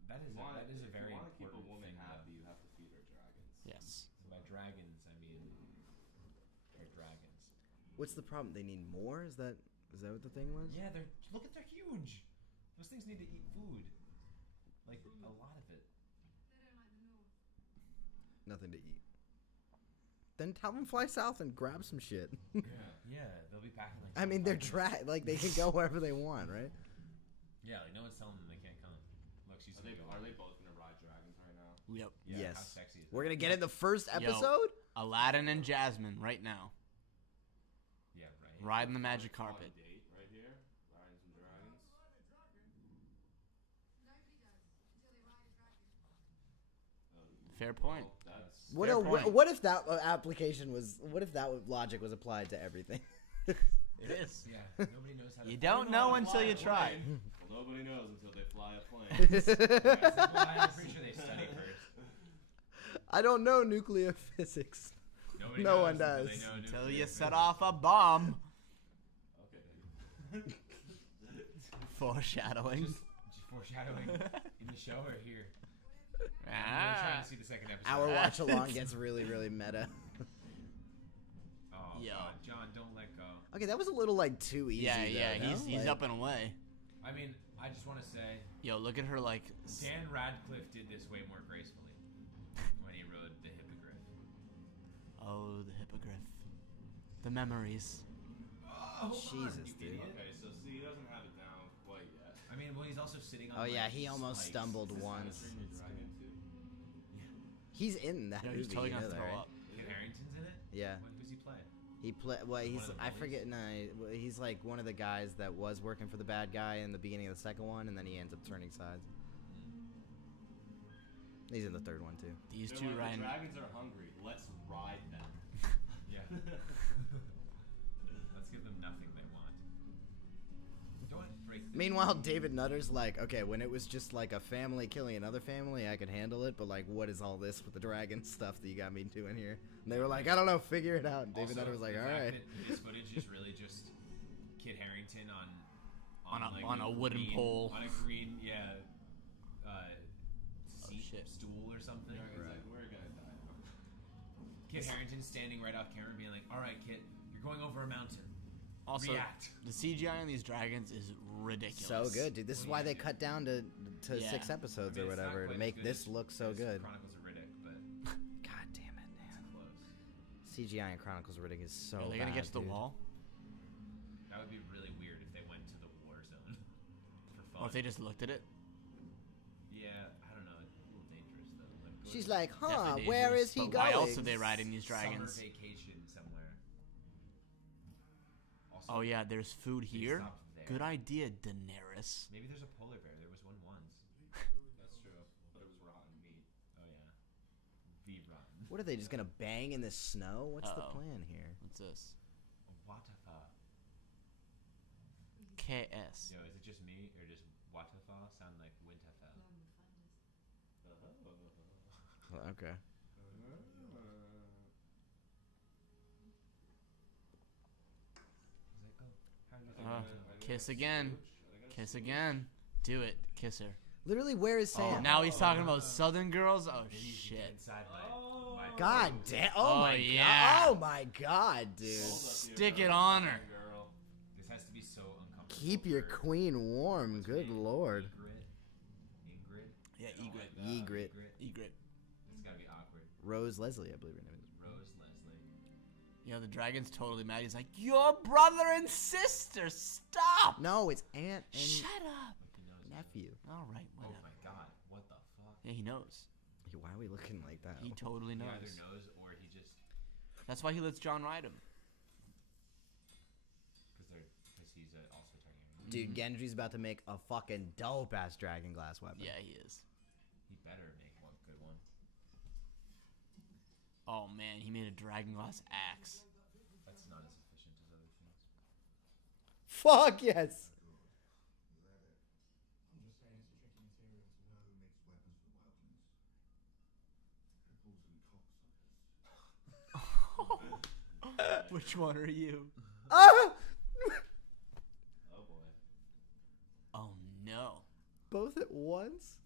That is that is a if very you want to keep a important woman thing, happy, though. you have to feed her dragons. Yes. So by dragons, I mean her dragons. What's the problem? They need more? Is that what the thing was? Yeah, they're huge. Those things need to eat food. Like a lot of it. They don't like the north. Nothing to eat. Then tell them fly south and grab some shit. Yeah, they'll be packing like. I mean, they're fucking- they can go wherever they want, right? Yeah, like no one's telling them they can't come. Look, she's. Are they both gonna ride dragons right now? Yep. Yeah, Yes. How sexy is We're that? gonna get it in the first Yo. episode. Aladdin and Jasmine right now. Yeah, right. Riding the magic On a carpet. date right here, riding some dragons. Nobody does until they ride a dragon. Fair point. That's What, Fair a, point. what if that application was? What if that logic was applied to everything? It is. Yeah, nobody knows how to. You don't know until you try. Well, nobody knows until they fly a plane. That's why I'm pretty sure they study first. I don't know nuclear physics. Nobody No knows one until does. they know Until nuclear you set physics. off a bomb. Okay. Foreshadowing. Just foreshadowing in the show or here. I'm really Ah. trying to see the second episode. Our watch along gets really, really meta. Oh, Yo. God, John, don't let go. Okay, that was a little like too easy. Yeah, though, yeah, no? he's Like- up and away. I mean, I just want to say, Yo, look at her like. Dan Radcliffe did this way more gracefully when he rode the hippogriff. Oh, the hippogriff. The memories. Oh, Jesus, dude. Okay, so see, he doesn't have it down quite yet. I mean, well, he's also sitting on. Oh yeah, like, he almost spikes. stumbled Is this how to once. train your dragon too? He's in that You know, movie. he's totally you gonna know that, throw right? up. Kit Harington's in it. Yeah. Who's he play? He play. Well, he's. One of the I bullies? forget. No, he's like one of the guys that was working for the bad guy in the beginning of the second one, and then he ends up turning sides. He's in the third one too. These They're two, like, Ryan. the dragons are hungry. Let's ride them. Yeah. Let's give them nothing they want. Don't break. the- Meanwhile, David Nutter's like, okay, when it was just like a family killing another family, I could handle it, but like, what is all this with the dragon stuff that you got me doing here? And they were like, I don't know, figure it out. And David Also, Nutter was like, the all fact right. that this footage is really just Kit Harington On a wooden green, pole. on a green, yeah, seat, shit. stool or something. Dragon's like, we're gonna die now. Kit Harington standing right off camera, being like, "All right, Kit, you're going over a mountain. Also, React." the CGI on these dragons is ridiculous. So good, dude. This is Well, why yeah, they dude. cut down to Yeah. 6 episodes I mean, or it's not whatever to quite make as this good look so as good. Chronicles of Riddick, but God damn it, man. it's close. CGI in Chronicles of Riddick is so Are they gonna get bad, to the dude. wall? That would be really weird if they went to the war zone for fun. Or if they just looked at it? Yeah, I don't know. It's a little dangerous though. Like, go She's to like, huh, Definitely where dangerous, is he but going? Why else are they riding these dragons? Summer vacation somewhere. Also, Oh yeah, there's food they here. stopped there. Good idea, Daenerys. Maybe there's a polar bear. There was one once. That's true, but it was rotten meat. Oh yeah. The rotten. What are they just gonna bang in the snow? What's the Uh-oh. plan here? What's this? Watafa. KS. Yo, is it just me or does Watafa sound like Winterfell? Long would find us. Well, okay. He's like, oh, how do you Uh, think? kiss again. Kiss again. Do it. Kiss her. Literally, where is Sam? Oh, now he's talking about Southern girls? Oh, Maybe you can get shit. inside my God damn! Oh, Oh, my yeah. god! Oh my god, dude! Stick it on her. Girl. This has to be so uncomfortable. Keep your for- queen warm. what's her Good name? lord. Ingrid? Yeah, Egret. Egret. Egret. It's gotta be awkward. Rose Leslie, I believe her name is. Rose Leslie. You know, the dragon's totally mad. He's like, your brother and sister, stop! No, it's aunt and Shut up. Like he knows. nephew. All right, Oh whatever. my god, what the fuck? Yeah, he knows. Why are we looking like that? He totally He knows. either knows or he just That's why he lets John ride him. because he's also Targaryen. Dude, Gendry's about to make a fucking dope ass dragon glass weapon. Yeah, he is. He better make one good one. Oh man, he made a dragon glass axe. That's not as efficient as other things. Fuck yes. I'm just saying it's a tricky material to know who makes weapons for the wildlings. Cripples and cocksuckers. Which one are you? Ah! Oh boy. Oh no. Both at once?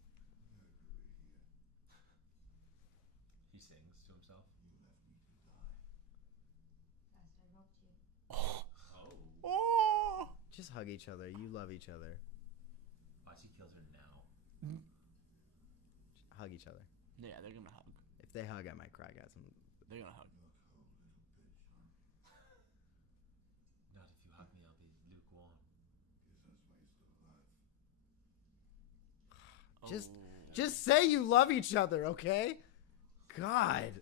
He sings to himself. First I robbed you. Oh. Oh! Just hug each other. You love each other. Watch, he kills her now. Hug each other. Yeah, they're gonna hug. If they hug, I might cry, guys. They're gonna hug. Not if you hug me, I'll be lukewarm. Just say you love each other, okay? God.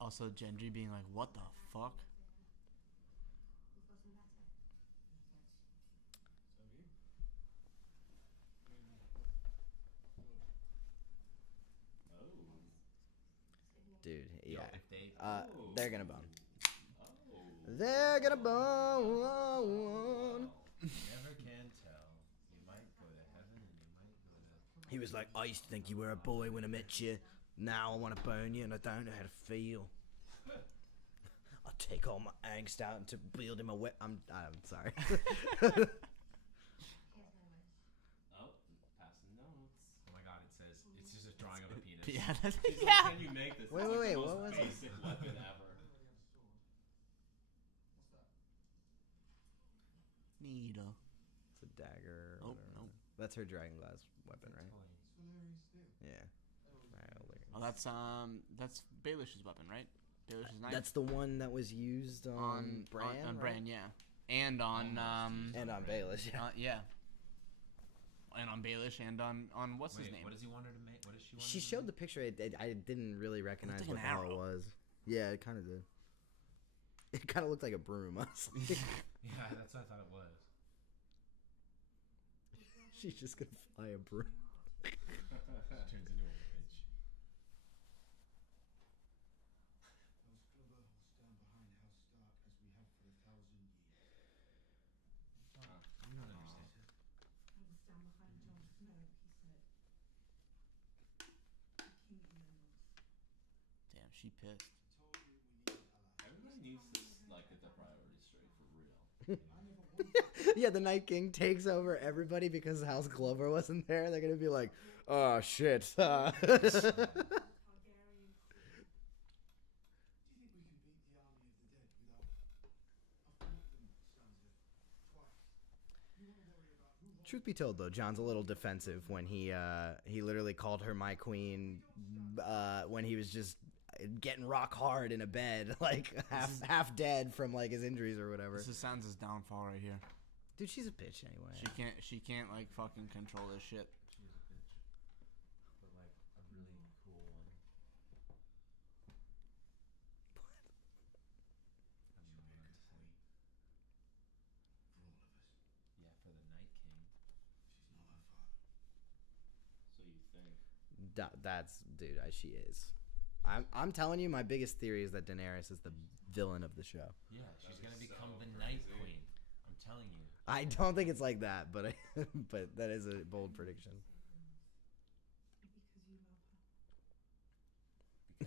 Also, Gendry being like, what the fuck? We've got some better. Dude, Yo, yeah. if they They're gonna bone. They're gonna bone. You never can tell. You might go to heaven and you might go to. He was like, I used to think you were a boy when I met you. Now I want to bone you and I don't know how to feel. I take all my angst out into building my I'm sorry. Here's my wish. Oh, passing notes. Oh my god, it says it's just a drawing of a penis. Yeah, that's, She's yeah. like, can you make this? Wait, It's wait, like wait, the what most was it? basic weapon ever. needle. It's a dagger. Oh, whatever. no. That's her dragon glass weapon, right? It's Valerian steel. Yeah. Alright, I'll look. Oh, that's Baelish's weapon, right? Baelish's knife. That's the one that was used on Bran. On right? Bran, yeah, and on And on Baelish. Yeah. yeah, and on Baelish and on what's his name? What does he want her to make? What does she want? She showed the picture. I didn't really recognize like what an the hell it arrow. was. Yeah, it kind of did. It kind of looked like a broom. Honestly. Yeah, that's what I thought it was. She's just gonna fly a broom. Turns into a witch. House Clubber will stand behind House Stark as we have for 1,000 years. You don't understand. I will stand behind Jon Snow, he said. The king in the north. Damn, she pissed. Told you we needed allies. Everybody needs to like get their priorities straight for real. I never wanted Yeah, the Night King takes over everybody because House Glover wasn't there. They're gonna be like, oh shit. Targaryen queen. Do you think we can beat the army of the dead without? I've fought them, Sansa, twice. You want to worry about who holds Truth be told, though, John's a little defensive when he literally called her my queen when he was just getting rock hard in a bed, like half dead from like his injuries or whatever. This is Sansa's downfall right here. Dude, she's a bitch anyway. She can't like fucking control this shit. She was a bitch, but like a really cool one. I don't know what to say. for all of us? Yeah, for the Night King. She's not her father. So you think? That's dude. She is. I'm telling you, my biggest theory is that Daenerys is the villain of the show. Yeah, she's That'd gonna be become so the Night crazy. Queen. I'm telling you. I don't think it's like that, but but that is a bold prediction. Because you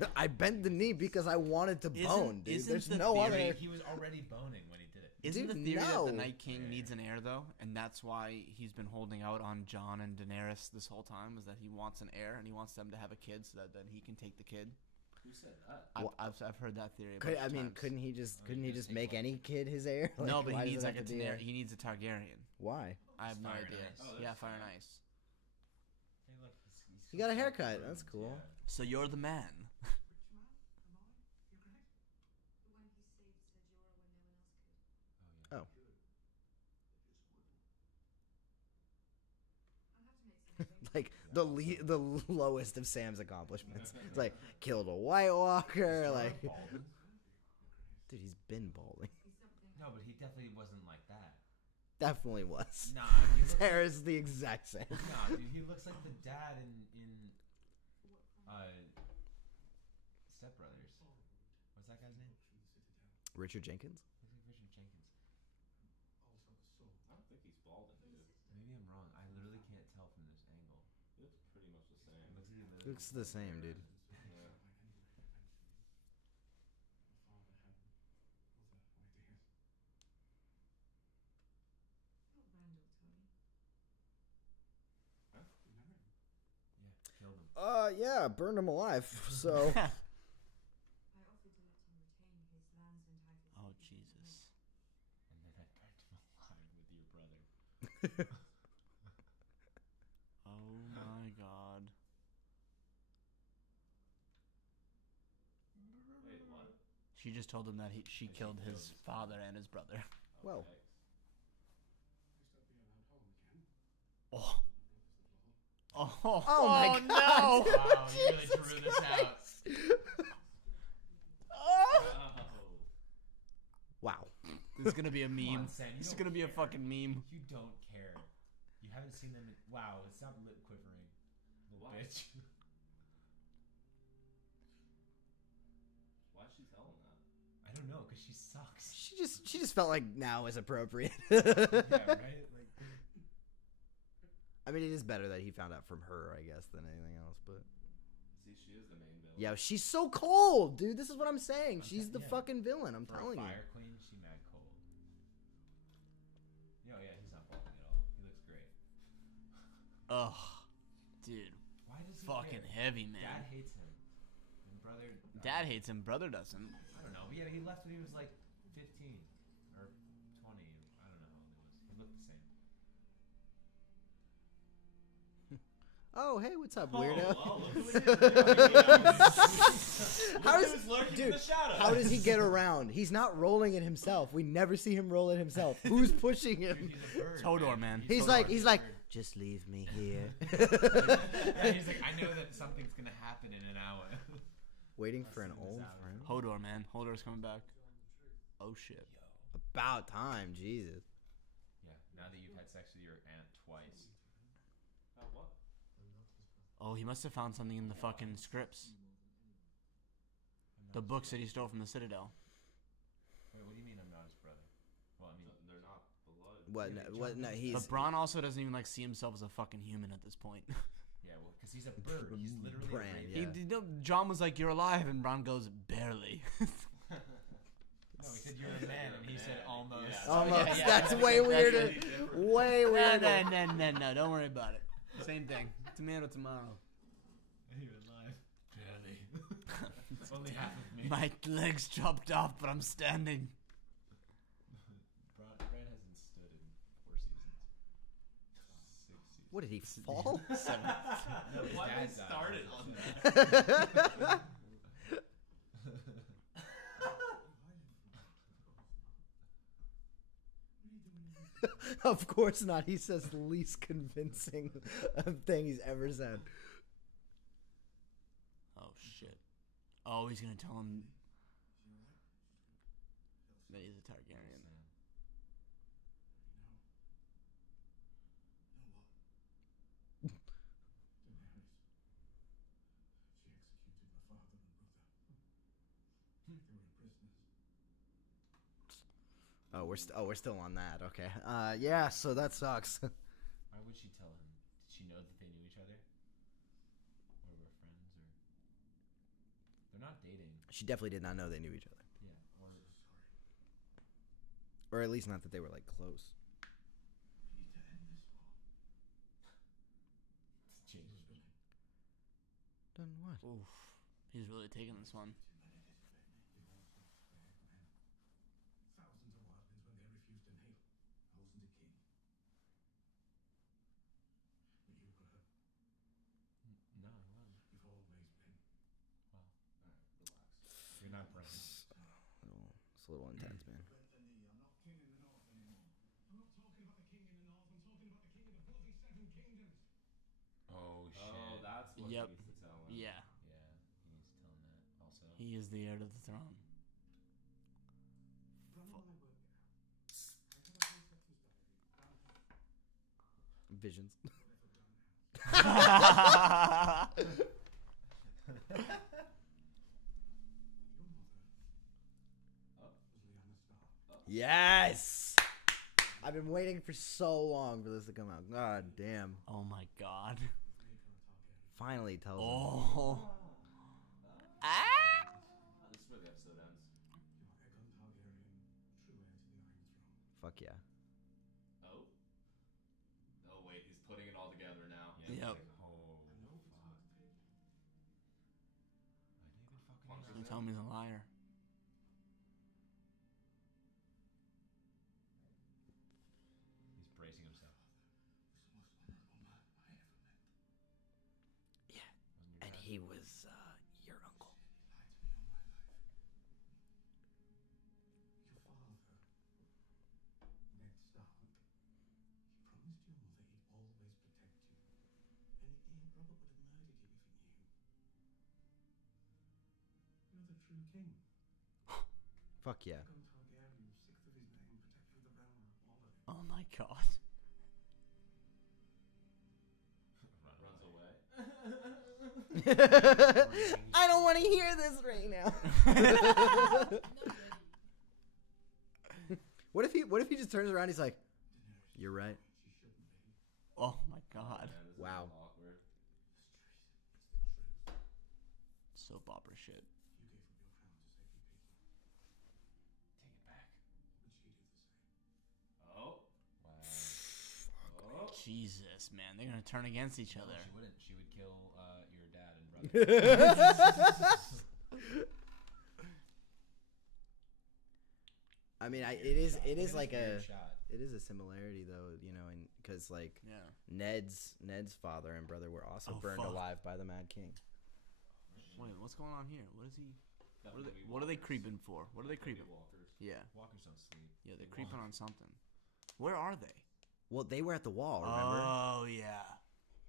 love her. I bent the knee because I wanted to bone, dude. There's the no theory, other. He was already boning when he did it. Isn't Dude, the theory that the no. Night King needs an heir though, and that's why he's been holding out on Jon and Daenerys this whole time? Is that he wants an heir and he wants them to have a kid so that then he can take the kid? Who said that? I've heard that theory. Could, bunch I of mean, times. couldn't he just just take make one. any kid his heir? No, but why he does needs it like have a to be he needs a Targaryen. Why? I have no Fire and idea. Ice. Oh, Yeah, that's Fire and fine. Ice. Hey, look, he's He got a so haircut. groomed, That's cool. yeah. So you're the man. Rich man? Am I? You're great. The one who saved Ser Jorah when no one else could. Oh. Oh. I'll have to make some changes. Like the lowest of Sam's accomplishments. It's like killed a White Walker. Like, Baldwin? dude, he's been balding. Be something. No, but he definitely wasn't like that. Definitely was. Nah, he looks like, Sarah's the exact same. nah, dude, he looks like the dad in Step Brothers. What's that guy's name? Richard Jenkins. Looks like Richard Jenkins. Also the sword. I don't think he's balding, dude. Maybe I'm wrong. I literally can't tell from this angle. He looks pretty much the same. It looks like he literally Looks the same, dude. Yeah. My father had other ideas. Not Randall, Tony. You know him? Yeah, killed him. Yeah, burned him alive. So. I offered to let him retain his lands and titles. Oh if he didn't Jesus. And then I burned him alive with your brother. Oh my God. Wait, what? She just told him that she killed his father and his brother. Oh, Well. yikes. Just don't be allowed home again. Oh. My brother's the Oh, law. Oh my no. Wow, you really drew this out. Oh. Wow. This is gonna be a Come meme. on, Sam, you This is don't gonna be a care. fucking meme. You don't care. You haven't seen them in... Wow, it's not lip quivering. Little What? bitch. Why'd she tell him that? I don't know, because she sucks. She just felt like now is appropriate. Yeah, right? Like, I mean, it is better that he found out from her, I guess, than anything else. But See, she is the main villain. yeah, she's so cold, dude. This is what I'm saying. I'm She's the yeah. fucking villain. I'm for telling a you. fire queen, she mad cold. No, yeah, he's not balding at all. He looks great. Ugh, dude, Why does he fucking care? heavy, man. Dad hates him. And brother... Dad hates him. Brother doesn't. I don't know. But yeah, he left when he was like 15 or 20. I don't know how old he was. He Oh, hey, what's up, Oh, weirdo? How Look does, who's lurking in dude? the shadows. How does he get around? He's not rolling it himself. We never see him roll it himself. Who's pushing him? He's a bird, Todor, man. He's like, just leave me here. Yeah, he's like, I know that something's gonna happen in an hour. Waiting for an old friend. Hodor, man. Hodor's coming back. Oh shit. About time, Jesus. Yeah, now that you've had sex with your aunt twice. What? Oh, he must have found something in the fucking scripts. The books that he stole from the Citadel. Wait, what do you mean I'm not his brother? Well, I mean, They're not blood. What? No, what? No, he's. But Bronn also doesn't even like see himself as a fucking human at this point. yeah, well, because he's a bird. He's literally Bran, a yeah. raven. John was like, "You're alive," and Bronn goes, "Barely." No, he said you're a man, and he said almost. Yeah. Almost. Yeah, That's yeah, way that's weirder. different. Way weirder. No, don't worry about it. Same thing. Tomato, tomato. Are you alive? Barely. It's only half of me. My legs chopped off, but I'm standing. Bran hasn't stood in 4 seasons. 6 seasons. What did he fall? No, his Why dad they died. started on that? Of course not. He says the least convincing thing he's ever said. Oh shit. Oh, he's gonna tell him that he's a Targaryen. Oh, we're still on that. Okay. Yeah. So that sucks. Why would she tell him? Did she know that they knew each other? Or were friends? Or they're not dating. She definitely did not know they knew each other, Yeah. or at least not that they were like close. Done what? Oof. He's really taking this one. Thousands of wildlings when they refused to kneel. I wasn't a king. But you were. No, he wasn't. You've always been. Alright, relax. You're not Bran. It's a little intense, man. Bent the knee. I'm not king in the north anymore. I'm not talking about the king in the north. I'm talking about the king of the bloody 7 kingdoms. Oh shit. Oh, that's what Yep. he needs to tell him. Yeah. Yeah, he needs to tell him that. Also, He is the heir to the throne. Bran and I worked it out. I had a whole seconds diary. Bran had. Visions. Whatever Bran had. Your mother. Was Lyanna Stark. Yes. I've been waiting for so long for this to come out. God damn. Oh my god. Finally tells him. Oh. This is where the episode ends. You are Aegon Targaryen, true heir to the Iron Throne. Fuck yeah. Oh? Oh, wait, he's putting it all together now. yeah, Yep. he's like, oh, I know it's hard to take. I David fucking Punches Don't him. tell me he's a liar. He's bracing himself. Was the most honorable man I ever met. Yeah. Wasn't your And dad? he was your uncle. He lied to me all my life. Your father, Ned Stark, he promised your mother he'd always protect you. And Robert would have murdered you if he knew. You're the true king. Fuck yeah. Aegon Targaryen, 6th of his name, protector of the realm, all of it. Oh my god. Runs away. I don't want to hear this right now. What if he just turns around? He's like, Daenerys, "You're right." she shouldn't be. Oh my god. Man, this Wow. is awkward. It's the truth. Soap opera shit. You gave up your crown to save your people. Take it back. Would she do the same? Oh. Wow. Oh. Jesus, man. They're gonna turn against each No, other. she wouldn't. She would kill your dad and brother. I mean, it is Look at like his a weird shot. it is a similarity though, you know, and because like Yeah. Ned's father and brother were also Oh, burned fuck. alive by the Mad King. Wait, what's going on here? What is he? Definitely What are they walkers. creeping for? What are they Definitely creeping? walkers. Yeah. Walkers don't sleep. Yeah, they're creeping on something. Where are they? Well, they were at the wall, remember? Oh yeah.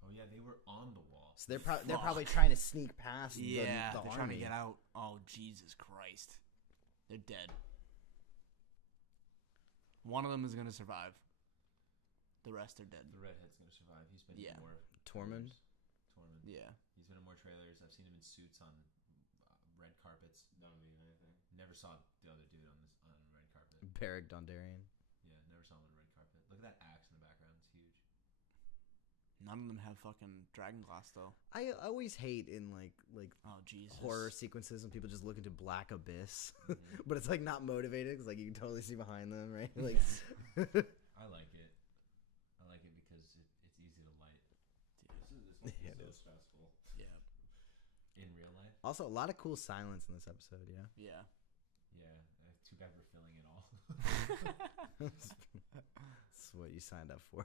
Oh yeah, they were on the wall. So they're they're Fuck. probably trying to sneak past Yeah, the they're army. trying to get out. Oh Jesus Christ, they're dead. One of them is gonna survive. The rest are dead. The redhead's gonna survive. He's been Yeah. in more. Tormund? Tormund. Yeah. He's been in more trailers. I've seen him in suits on red carpets. Don't mean anything. Never saw the other dude on red carpet. Beric Dondarrion. Yeah, never saw him on red carpet. Look at that axe in the background. It's huge. None of them have fucking dragon glass though. I always hate in like Oh Jesus. horror sequences when people just look into black abyss, Mhm. but it's like not motivated because like you can totally see behind them, right? Like, I like it. I like it because it's easy to light This Yeah, is it so is. stressful. Yeah. in real life. also a lot of cool silence in this episode. Yeah. Yeah. Yeah. Too bad we're filling it all. That's what you signed up for.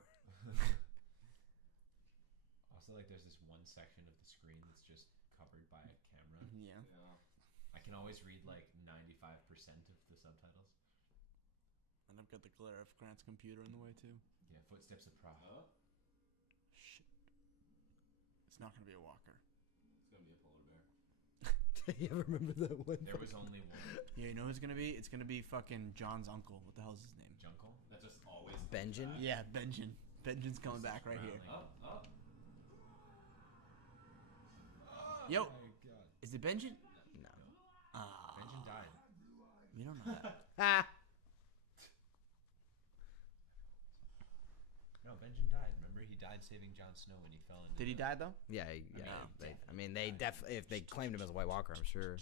Also, like, there's this one section of the screen that's just covered by a camera. Yeah. Yeah. I can always read like 95% of the subtitles. And I've got the glare of Grant's computer in the way too. Yeah, footsteps of Prague. Oh, Shit. It's not gonna be a walker. it's gonna be a polar bear. You ever remember that one? There was only one. Yeah, you know who it's gonna be? It's gonna be fucking John's uncle. What the hell's his name? Jungle? That just always. comes Benjen? back. Yeah, Benjen. Benjen's coming back right here. Growling. Oh, oh. Yo. Oh my god. Is it Benjen? No. Ah. Benjen died. We don't know that. Ah. No, Benjen died. Remember, he died saving Jon Snow when he fell into. Did he die though? Yeah, I mean, they definitely if they claimed him as a White Walker, I'm sure.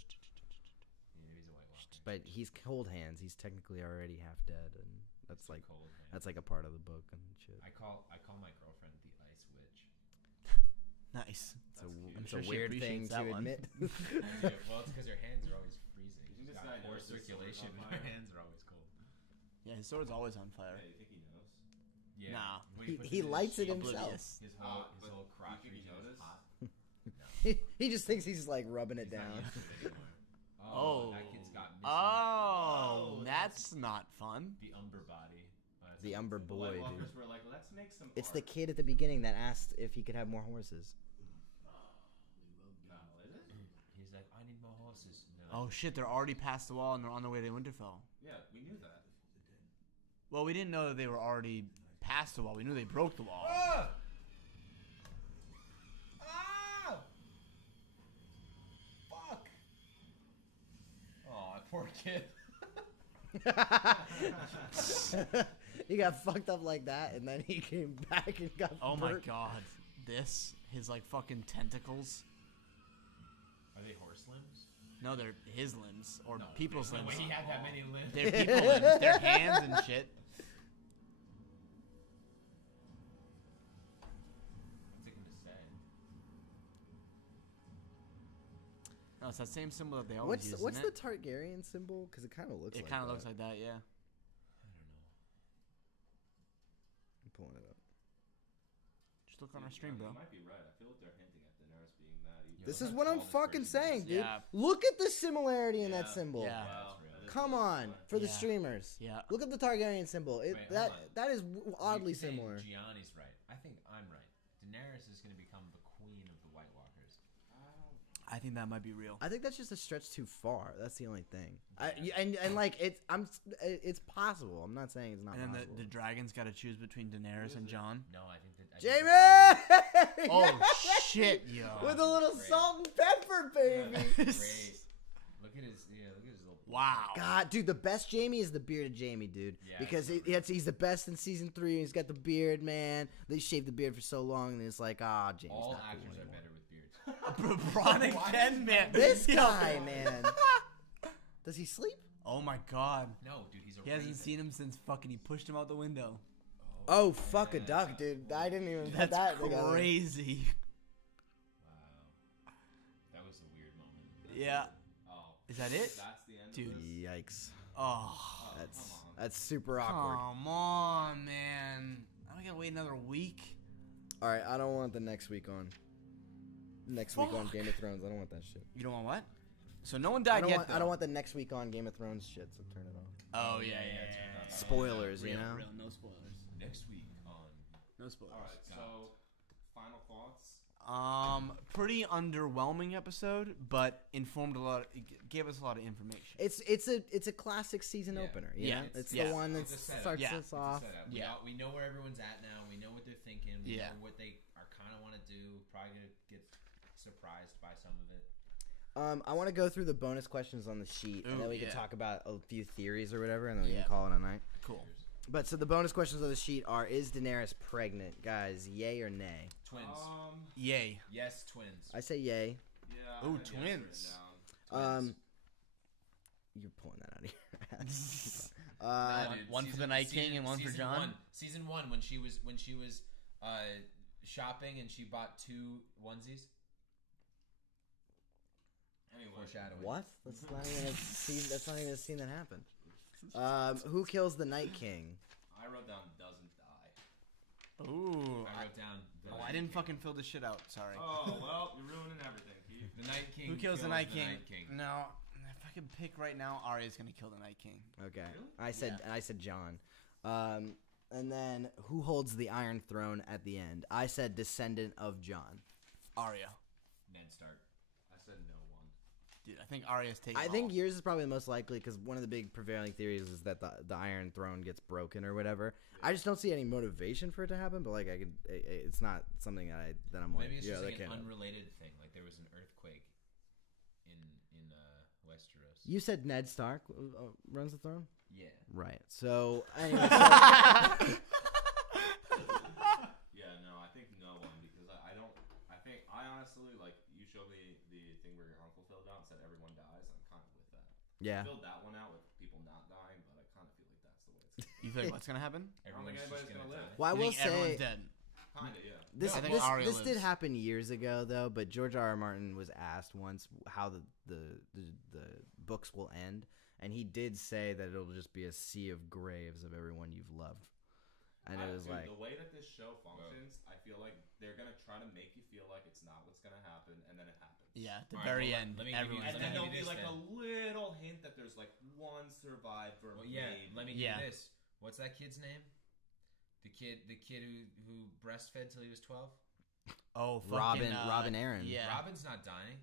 Yeah, he's a White Walker. But he's cold hands. He's technically already half dead, and that's like Cold, man. that's like a part of the book and shit. I call my girlfriend the Ice Witch. Nice. It's a, That's cute. it's I'm a sure she weird thing appreciates that to one. admit. Well, it's because her hands are always freezing. You think She's this got guy poor knows his sword's circulation, on but her fire? hands are always cold. Yeah, his sword's always on fire. Yeah, you think he knows? Yeah. Nah. When He- puts he in his lights it sheath, himself. Oblivious. His whole But crotch you think he region is noticed? hot. he just thinks he's like rubbing it He's not down. used to it anymore. Oh. That kid's got missing. Oh, Oh, that's not fun. The Umber body. That's The what Umber it's The boy, White dude. Walkers were like, let's make some. It's art. the kid at the beginning that asked if he could have more horses. No, is it? He's like, I need more horses. No. Oh shit, they're already past the wall and they're on their way to Winterfell. Yeah, we knew that. Well, we didn't know that they were already past the wall. We knew they broke the wall. Ah! Ah! Fuck! Oh, that poor kid. He got fucked up like that, and then he came back and got. Oh my burnt. god. His like fucking tentacles. Are they horse limbs? No, they're his limbs or people's No limbs. way he had that many limbs. They're people limbs. They're hands and shit. What's it gonna say? No, it's that same symbol that they always use. What's isn't the Targaryen symbol? Because it kind of looks. it? Like It kind of that. looks like that, yeah. I don't know. I'm pulling it up. Just look on our stream, bro. You might be right. I feel like they're hinting at Daenerys being that evil. This look is how what I'm tall this fucking person is. saying, dude. Yeah. Look at the similarity in that Yeah. symbol. Yeah. Wow. That's real. that is Come really on, similar. for the Yeah. streamers. Yeah. Look at the Targaryen symbol. Wait, hold That on. that is oddly You think similar. Gianni's right. I think I'm right. Daenerys is gonna become the queen of the White Walkers. I think that might be real. I think that's just a stretch too far. That's the only thing. And like it's possible. I'm not saying it's not And then possible. the dragon's got to choose between Daenerys and Jon. No, I think that. I think Jamie! Oh shit, yo! With a little Great. salt and pepper, baby. Great. Look at his. Yeah, look at his little. Wow. God, dude, the best Jamie is the bearded Jamie, dude. Yeah, because it's he's the best in season 3. He's got the beard, man. They shaved the beard for so long, and it's like, Jamie's All not actors cool are anymore. better with beards. Bron again, man. This Yo. guy, man. Does he sleep? Oh my god. No, dude, he's a. He hasn't raven. seen him since fucking he pushed him out the window. Oh, fuck a duck, dude. I didn't even put That's that together. crazy. Wow. That was a weird moment. Yeah. Oh, Is that it? that's the end. Dude. Of this? Yikes. Oh. That's super awkward. Come on, man. I gotta wait another week. All right, I don't want the next week on. Next week on Fuck. Game of Thrones. I don't want that shit. You don't want what? So no one I died don't yet. want. I don't want the next week on Game of Thrones shit. So turn it off. Oh yeah. Spoilers, you know. No spoilers. Next week on. No spoilers. All right, so final thoughts. Pretty underwhelming episode, but informed a lot. It gave us a lot of information. It's a classic season Yeah. opener. You Yeah. know? It's Yeah. the one that It's a setup. starts Yeah. us off. Yeah. We know where everyone's at now. We know what they're thinking. We Yeah. know what they are kind of want to do. Probably gonna get surprised by some of it. I want to go through the bonus questions on the sheet, and Ooh, then we can yeah. talk about a few theories or whatever, and then we Yeah. can call it a night. Cool. But so the bonus questions on the sheet are: is Daenerys pregnant, guys? Yay or nay? Twins. Yay. Yes, twins. I say yay. Yeah. Ooh, I had yes written twins. down. You're pulling that out of your ass. Nah, dude, one for the Night King and one for Jon? Season 1 when she was shopping and she bought 2 onesies. Anyway, Foreshadowing. What? That's not even a scene. That's not even a scene that happened. Who kills the Night King? I wrote down doesn't die. Ooh. I wrote down. The Oh, Night I didn't King. fucking fill this shit out. Sorry. Oh well, you're ruining everything, Keith. The Night King. Who kills the Night King? Night King. No. If I could pick right now, Arya's gonna kill the Night King. Okay, Really? I said John. And then who holds the Iron Throne at the end? I said descendant of John. Arya. Ned Stark. I said no one. Dude, I think Arya's taking. I think yours is probably the most likely because one of the big prevailing theories is that the Iron Throne gets broken or whatever. I just don't see any motivation for it to happen. But like, it's not something that I'm like, Maybe it's yeah, just that like an can't happen. unrelated thing. Like there was an earthquake in Westeros. You said Ned Stark runs the throne, Yeah. right? So anyway, Yeah, no, I think no one because I don't. I think I honestly like you showed me the thing where your uncle filled out and said everyone dies. I'm kind of with that. yeah. I filled that one out with people not dying, but I kind of feel like that's the way it's. You think what's gonna happen? I don't think anybody's gonna live. Well, I You will think everyone's say dead. Kinda, yeah. this I think this, Arya this did lives. happen years ago though. But George R. R. Martin was asked once how the books will end, and he did say that it'll just be a sea of graves of everyone you've loved. And it was Dude, like, the way that this show functions, I feel like they're gonna try to make you feel like it's not what's gonna happen, and then it happens. Yeah, at the All right, very hold on. end, Let me give you- everyone's And Let then me dead. there'll give be you like this a little hint that there's like one survivor. Well, yeah. maybe. Let me give Yeah. you this. What's that kid's name? The kid who breastfed till he was 12. Oh, fucking, Robin Aaron. Yeah. Robin's not dying.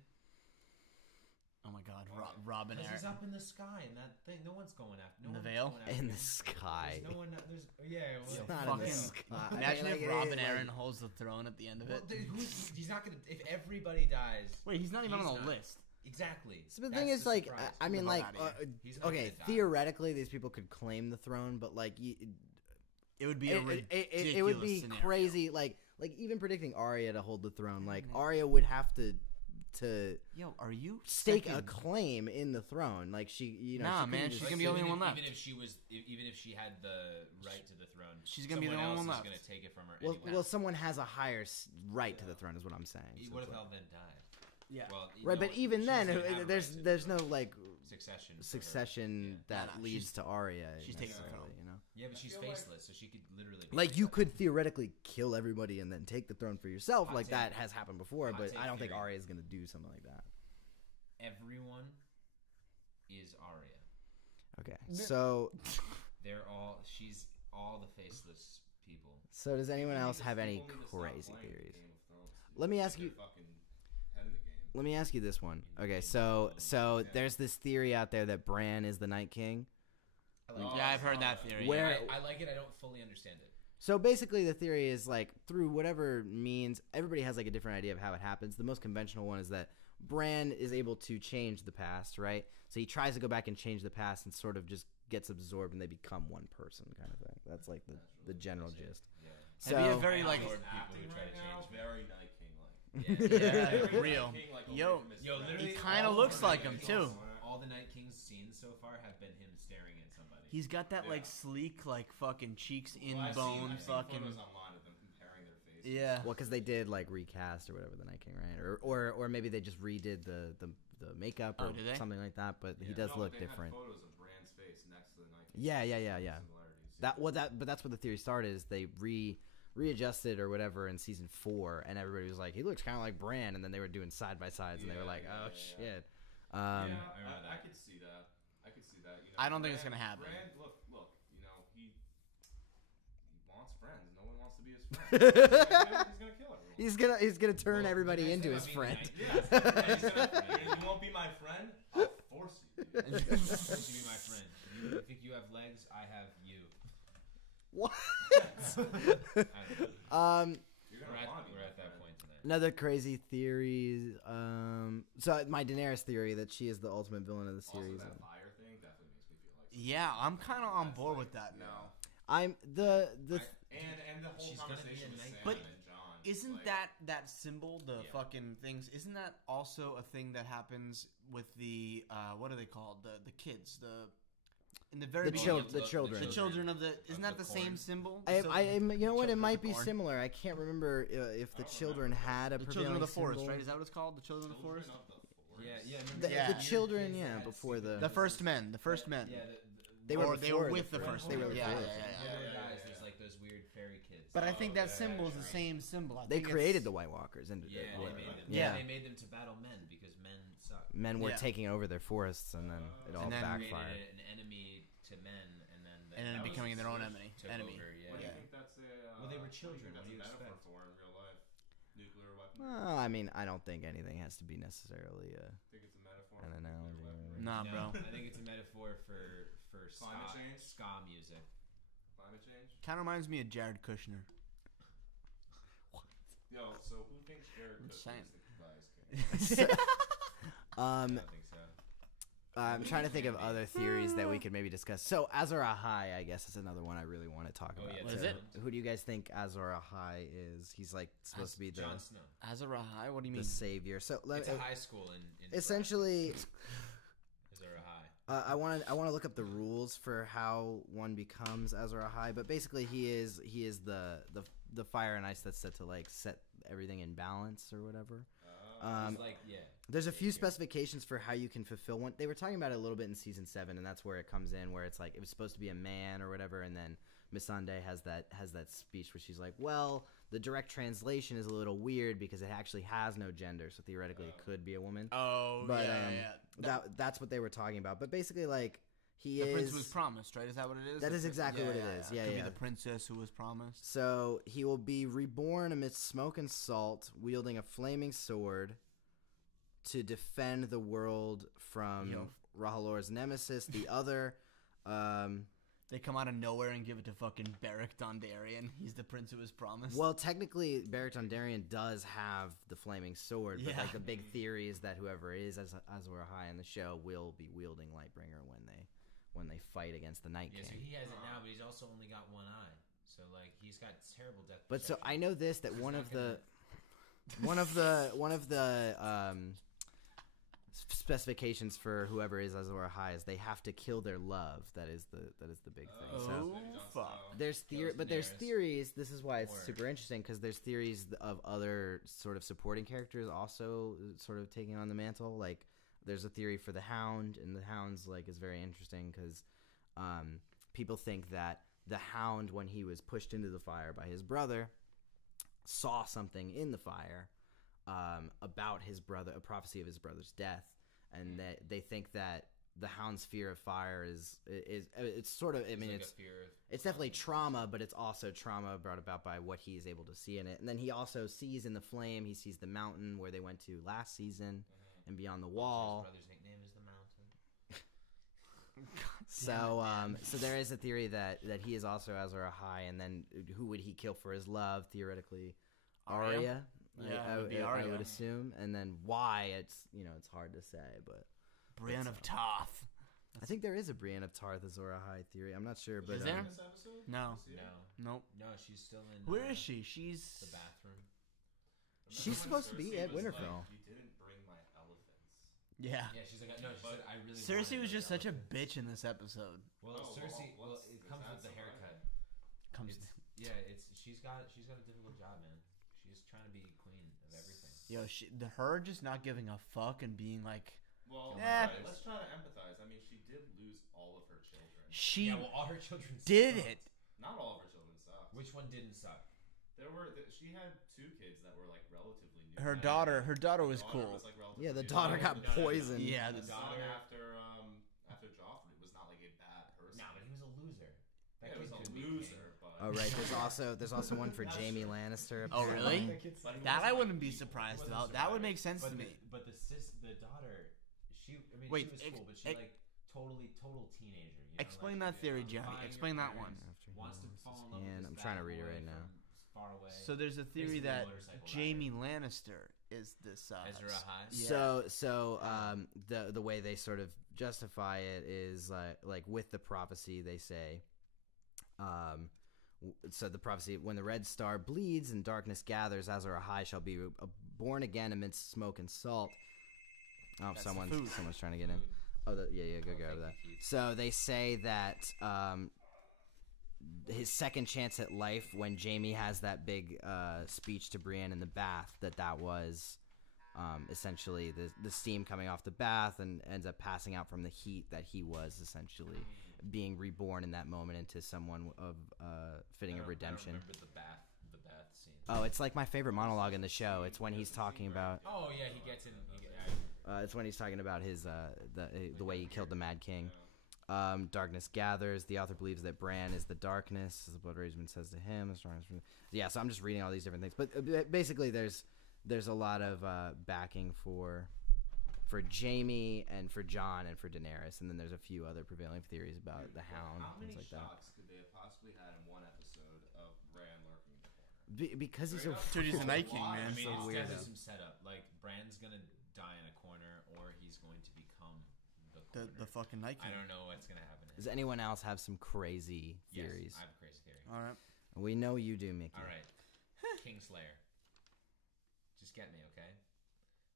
Oh my God, Robin Because Aaron. he's up in the sky and that thing. No one's going after. No In the one's veil? going after in the him. sky. There's no one. There's yeah. Well, It's not in the fucking- sky. Imagine Like, if it Robin is, like- Aaron holds the throne at the end of well, it. dude, he's not gonna. If everybody dies, Wait, he's not even He's on the not. list. exactly. So the That's thing is, like, surprise. I mean, The like, fuck outta He's not okay, gonna die. theoretically, these people could claim the throne, but like, It would be a ridiculous it would be scenario. crazy. Like even predicting Arya to hold the throne, like Arya would have to Yo, are you stake a second? claim in the throne. Like she, you know, Nah, she couldn't man, just- she's gonna be the only even one if- left. Even if she had the right to the throne, She's gonna be the someone only one else left. is gonna take it from her. Well, anyway. well, someone has a higher right to the throne, is what I'm saying. So What it's if like- Elle then died? Yeah. Well, right, but even she then, doesn't have a there's right to there's the no like succession. for her. succession that Nah, leads she's- to Arya. she's taking the necessarily, throne. you know. Yeah, but she's feel like- faceless, so she could literally. be Like you that. could theoretically kill everybody and then take the throne for yourself. Hot Like take. that has happened before, Hot but take I don't think theory. Arya is gonna do something like that. Everyone is Arya. Okay, so She's all the faceless people. does anyone People else need to- have any people need to stop crazy playing theories? Game of Thrones, dude. Let me Get ask their you. fucking head in the game. Let me ask you this one. Okay, Yeah. so there's this theory out there that Bran is the Night King. I like it. Yeah, I've heard that theory. Where- I like it. I don't fully understand it. So basically, the theory is like through whatever means, everybody has like a different idea of how it happens. The most conventional one is that Bran is able to change the past, right? So he tries to go back and change the past, and sort of just gets absorbed, and they become one person, kind of thing. That's like the general gist. Yeah. So Have you very like Lord, He's people acting who try right to now, change. very Night King like. Yeah. Yeah, real. Yo, literally, He kinda all looks the like Night him, Kings- too. All the Night King's scenes so far have been him staring at somebody. he's got that like Yeah. sleek, like fucking cheeks in I've bone, seen fucking. photos online of them comparing their faces. Yeah. well, because they did like recast or whatever the Night King, right? Or maybe they just redid the makeup or Oh, did they? something like that. But he Yeah. does No, look they different. Had photos of Bran's face next to the Night Yeah. Similarities. But that's what the theory started. Is they readjusted or whatever in season 4, and everybody was like, he looks kind of like Bran, and then they were doing side by sides, and they were like, oh shit. I could see that. You know, I don't think it's gonna happen. Bran, look. You know, he wants friends. No one wants to be his friend. He's gonna kill everyone. He's gonna turn everybody into his friend. You won't be my friend. I'll force you. You be my friend. You think you have legs? I have you. What? You're gonna want to be We're at that point tonight. Another crazy theory. So my Daenerys theory that she is the ultimate villain of the series. Also, that fire thing definitely makes me feel like. Yeah, I'm kind of on board with that now. I'm the And the whole She's gonna be conversation a with knight. Sam But and John. Isn't like, that symbol, the fucking things, isn't that also a thing that happens with the, what are they called? The kids, in the very beginning. the children. The children of the, isn't that the the same corn. symbol? you know what? It Children of might the be corn. similar. I can't remember if the children had a The prevailing children of the forest, symbol. right? Is that what it's called? The children of the forest? Yeah. The, Remember the children, yeah, before the The first men. The first men. Yeah, they were They were before with the first. They were yeah, before. guys, there's like those weird fairy kids. But I think that symbol is the same symbol. I They think created it's- the White Walkers into Yeah, the, they made them. Yeah. They made them to battle men because men suck. men were Yeah. taking over their forests, and then it all And then backfired. Created an enemy to men, and then And then becoming their own enemy. took over. Yeah. What do you think that's a? Well, they were What children. do What do you you think that's a expect? metaphor for in real life? Nuclear weapon. Well, I mean, I don't think anything has to be necessarily. Think it's a metaphor. An for analogy nuclear or- weapon? Nah, No, bro. I think it's a metaphor for Climate change? ska music. Climate change. Kind of reminds me of Jared Kushner. Yo, so who thinks Jared I'm Kushner saying. is the bias king? I don't think so. I'm trying to think of other theories that we could maybe discuss. So Azor Ahai, I guess, is another one I really want to talk Oh, about. yeah, What is too. it? Who do you guys think Azor Ahai is? He's like supposed to be the Jon Snow. Azor Ahai? What do you mean? savior. So It's a high school in essentially, Is there a high? I want to look up the rules for how one becomes Azor Ahai, but basically he is the fire and ice that's set to like set everything in balance or whatever. It's like, yeah. There's a few specifications for how you can fulfill one. They were talking about it a little bit in season 7, and that's where it comes in, where it's like it was supposed to be a man or whatever, and then Missandei has that speech where she's like, "Well, the direct translation is a little weird because it actually has no gender, so theoretically it could be a woman." Oh, But yeah. that's what they were talking about. But basically, like he The is prince was promised, right? Is that what it is? That is exactly what it is. Yeah, Could yeah. be the princess who was promised. So he will be reborn amidst smoke and salt, wielding a flaming sword to defend the world from Yo. Rahalor's nemesis, the other. They come out of nowhere and give it to fucking Beric Dondarrion. He's the prince who was promised. Well, technically, Beric Dondarrion does have the flaming sword, but Yeah. like the big theory is that whoever is Azor Ahai in the show will be wielding Lightbringer when they fight against the Night Yeah, so King. he has it now, but he's also only got one eye. So like he's got terrible depth. But so perception. I know this that He's one not of gonna- the specifications for whoever is Azor Ahai is they have to kill their love. That is the big thing. So Oh, fuck. there's Kills there's Daenerys. theories. This is why it's Or- super interesting because there's theories of other sort of supporting characters also sort of taking on the mantle. Like there's a theory for the Hound, and the Hound's like is very interesting because people think that the Hound, when he was pushed into the fire by his brother, saw something in the fire about his brother, a prophecy of his brother's death, and that they think that the Hound's fear of fire is it's sort of, I mean, like it's a fear of it's definitely trauma, but it's also trauma brought about by what he is able to see in it. And then he also sees in the flame, he sees the mountain where they went to last season, and beyond the His wall. brother's nickname is the Mountain. So there is a theory that he is also Azor Ahai, and then who would he kill for his love? Theoretically, Arya. Yeah, I it would be I Arya. would assume, and then why? It's it's hard to say, but Brienne of Tarth. I think there is a Brienne of Tarth Azor Ahai theory. I'm not sure, but Is there? In this episode? No. No, Nope. no, she's still in. Where is she? She's The bathroom. She's supposed to be at Winterfell. You didn't bring my elephants. Yeah. Yeah, she's like, no, she said, I really. Cersei wanted was just those such a elephants." bitch in this episode. Well, Oh, Cersei. well, Well, what's- it is comes that with the surprising? haircut. Comes. Yeah, she's got a difficult job, man. She's trying to be queen of everything. Yo, her just not giving a fuck and being like, Well, Eh. let's try to empathize. I mean, she did lose all of her children. She Yeah, well, all her children did sucked. it. Not all of her children sucked. Which one didn't suck? She had 2 kids that were like relatively new. Her And daughter was the daughter cool. was, like, relatively Yeah, the new. daughter got poisoned. Yeah, The the son daughter- after Joffrey was not like a bad person. Nah, but he was a loser. That Yeah, kid he was a could've been loser, king. but Oh right, there's also one for Jamie Lannister. Oh, really? apparently. But he That wasn't, I like, wouldn't be evil. surprised wasn't about. That would make surprised. sense to But me. the daughter, she Wait, was cool, but she ex- like total teenager. You know? Explain like, that theory, I'm Johnny. buying your Explain that parents, one. Wants to fall in love And with I'm this trying to bad read it boy right now. from far away. So there's a theory Basically, that motorcycle Jamie Lannister is this. Ezra High. Yeah. So the way they sort of justify it is like with the prophecy they say, so the prophecy, when the red star bleeds and darkness gathers, Azor Ahai shall be born again amidst smoke and salt. Oh, That's the someone's food. trying to get in. Oh, yeah, go grab that. So they say that his second chance at life, when Jamie has that big speech to Brienne in the bath, that was essentially the steam coming off the bath, and ends up passing out from the heat, that he was essentially being reborn in that moment into someone of fitting of redemption. I don't remember the bath scene. Oh, it's like my favorite monologue in the show. It's when he's talking about. Oh yeah, he gets in. It's when he's talking about his the way he killed the Mad King. Darkness gathers. The author believes that Bran is the darkness, as the Blood Raven says to him. Yeah, so I'm just reading all these different things, but basically there's a lot of backing for Jamie and for Jon and for Daenerys, and then there's a few other prevailing theories about the Hound How and many things like that. shots could they have possibly had in one episode of Bran lurking in the corner? Because he's so Dude, he's the Night King, man. I mean, so it's weird. definitely some setup. Like Bran's gonna die in a corner, or he's going to become the corner. The fucking Night I King. don't know what's gonna happen. Does anyone else have some crazy theories? Yes, I have a crazy theory. All right. We know you do, Mickey. All right, Kingslayer. Just get me, okay?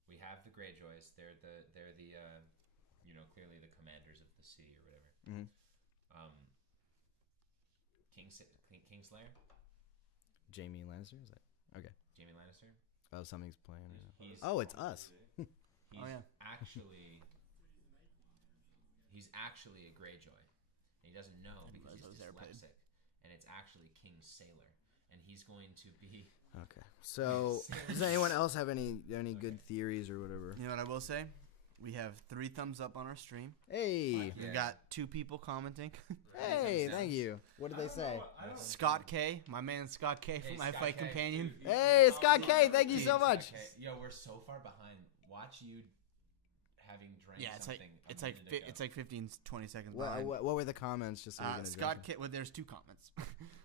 We have the Greyjoys. They're the clearly the commanders of the sea or whatever. Mhm. Kingslayer. Jamie Lannister, is that okay? Jamie Lannister. Oh, something's playing. He's Oh, it's us. he's Oh, yeah. he's actually a Greyjoy, and he doesn't know And because Lezo's he's airplane. dyslexic, and it's actually King Sailor, and he's going to be. Okay. So, does anyone else have any good theories or whatever? You know what I will say? We have 3 thumbs up on our stream. Hey, We've got 2 people commenting. hey, thank you. What did they say? Scott K, my man Scott K from Hey, My Scott Fight K, Companion. dude, Hey, Scott K, thank you Dude, so much. Scott K. Yo, we're so far behind. Watch you having drank Yeah, something. it's like 15, 20 seconds What, behind. what were the comments? Just so we can Scott address K. Well, there's 2 comments.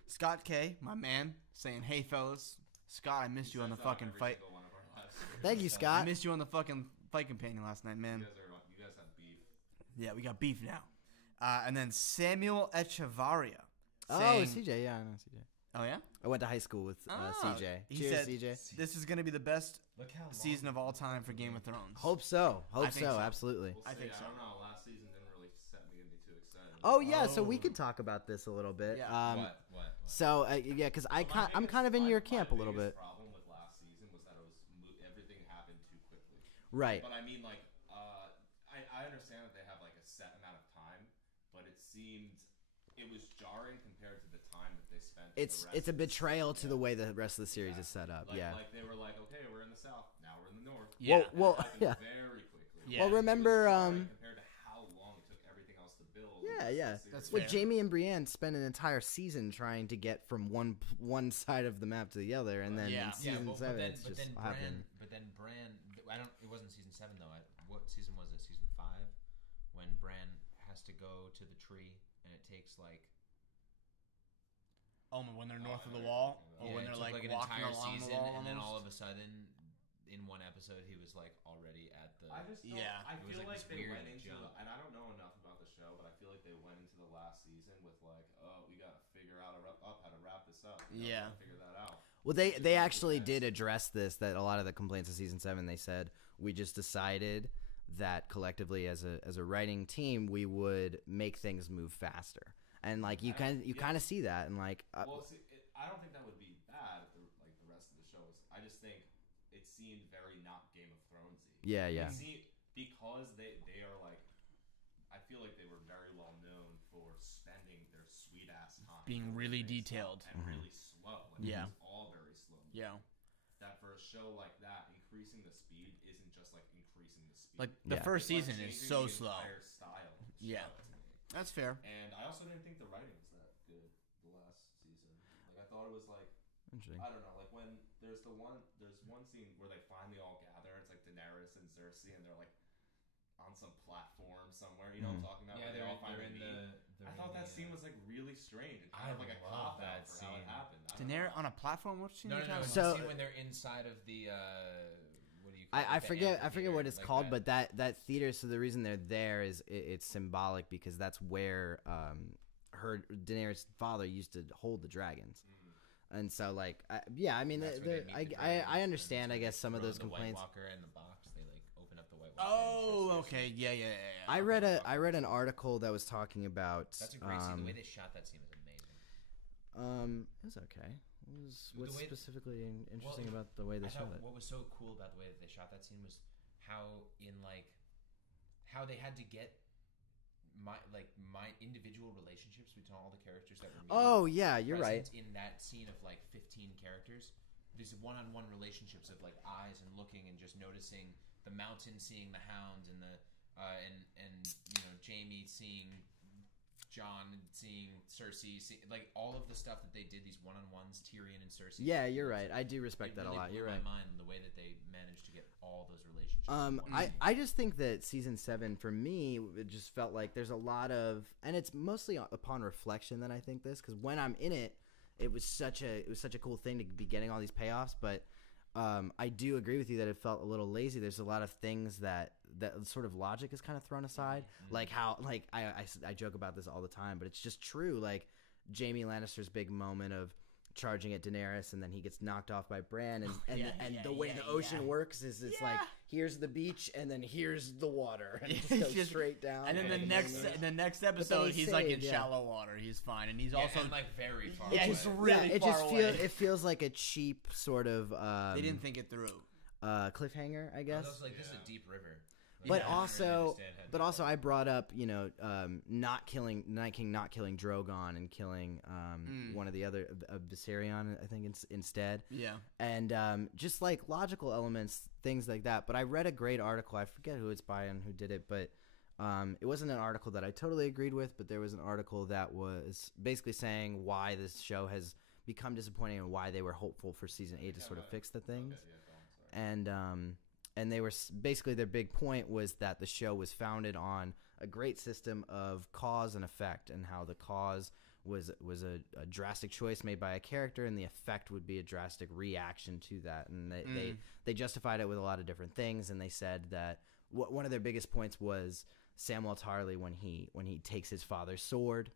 Scott K, my man, saying, "Hey fellas, Scott, I missed you on the fucking fight. it. Thank you, I Scott. missed you on the fucking Fight Companion last night, man. You guys have beef. Yeah, we got beef now." And then Samuel Echevarria. Oh, saying, CJ, yeah, I know CJ. Oh yeah. I went to high school with CJ. He Cheers, said, CJ. "This is gonna be the best Look how long season of all time for Game of Thrones." Hope so. Hope I think so. so. Absolutely. We'll I see. think so. I don't know. Last season didn't really get me too excited. Oh yeah, so we Oh. could talk about this a little bit. Yeah. What? So yeah, because I'm kind of in your camp a little bit. My problem with last season was that everything happened too quickly. Right. But I mean, like, I understand that they have like a set amount of time, but it was jarring compared to the time that they spent. It's a betrayal to the way the rest of the series is set up. Like, Yeah. Like they were like, okay, we're in the south, now we're in the north. Yeah. Well, It happened yeah. Very quickly. Yeah. Well, It was remember, jarring compared to how long it took everything else to build. Yeah. That's Well, fair. Jamie and Brienne spent an entire season trying to get from one side of the map to the other, and then Yeah. in season but 7, then, it's but just then happening. Bran. I don't. It wasn't season 7 though. What season was it? Season 5, when Bran has to go to the tree, and it takes like. Oh, when they're north of the wall, or when it they're took, like an walking entire along season, the wall, and then all almost. of a sudden, in one episode, he was like already at the. I just don't, Yeah. I It was feel like like this they weird went into jump. and I don't know enough about the show, but I feel like they went into the last season with like, oh, we gotta figure out how to wrap this up. You know, we Yeah. gotta figure that out. Well, they actually did address this. That a lot of the complaints of season 7, they said we just decided that collectively as a writing team we would make things move faster, and like you kind of see that, and like Well, see, I don't think that would be bad if the rest of the show was. I just think it seemed very not Game of Thronesy. yeah. Because they are like, I feel like they were very well known for spending their sweet ass time Being doing really this detailed. stuff and really slow. Like, Yeah. it's all very slow. Yeah. That for a show like that, increasing the speed isn't just like increasing the speed. Like the Yeah. first It's, like, season is changing so the slow. entire style of the Yeah. show to me. That's fair. And I also didn't think the writing was that good the last season. Like, I thought it was like, Interesting. I don't know, like when there's one scene where they finally all gather. It's like Daenerys and Cersei, and they're like on some platform somewhere. You know what I'm talking about? Yeah, Where they all finally meet. the. I thought that scene was like really strange. It kind I of like a love cop out that for how it scene. happened. I don't Daenerys know. on a platform. What scene No, are no, you no. talking It's So- the scene when they're inside of the. What do you call it? I The forget what it's amphitheater, like called, that. but that theater. So the reason they're there is it's symbolic because that's where her Daenerys' father used to hold the dragons. And so, like, I mean, That's where they meet the I dragons, understand, and I so guess, they some of throw those the complaints. White Walker in the box. They like open up the White Walker. Oh, and okay. Yeah. I read an article that was talking about. That's a great scene. The way they shot that scene was amazing. It was okay. What's The way- specifically interesting about the way they I shot thought it? what was so cool about the way that they shot that scene was how how they had to get my individual relationships between all the characters that were meeting Oh yeah, you're right. present in that scene of like 15 characters. These one-on-one relationships of like eyes and looking and just noticing the mountain seeing the hound and the and you know Jaime seeing Jon and seeing Cersei, like all of the stuff that they did, these one-on-ones, Tyrion and Cersei. Yeah, you're right. I do respect It that really a lot. blew You're right. my mind the way that they managed to get all those relationships. in one I just think that season 7 for me, it just felt like there's a lot of, and it's mostly upon reflection that I think this, because when I'm in it, it was such a cool thing to be getting all these payoffs. But I do agree with you that it felt a little lazy. There's a lot of things that sort of logic is kind of thrown aside, like how I joke about this all the time, but it's just true. Like Jaime Lannister's big moment of charging at Daenerys, and then he gets knocked off by Bran, and the way the ocean works is it's like here's the beach, and then here's the water, and it just goes straight down. And then the next then episode, he's he's like in saved, yeah. shallow water. He's fine, and he's Yeah, also and like very far Yeah, away. he's really it far just away. it feels like a cheap sort of they didn't think it through. cliffhanger, I I guess. was like, this is a deep river. But Yeah, I don't really also, understand how deep I brought up, not killing Night King, not killing Drogon, and killing one of the other Viserion, I think instead, Yeah. and just like logical elements, things like that. But I read a great article. I forget who it's by and who did it, but it wasn't an article that I totally agreed with. But there was an article that was basically saying why this show has become disappointing and why they were hopeful for season 8 to sort of fix the things. And they were basically, their big point was that the show was founded on a great system of cause and effect, and how the cause was a drastic choice made by a character, and the effect would be a drastic reaction to that. And they justified it with a lot of different things, and they said that one of their biggest points was Samwell Tarly when he takes his father's sword.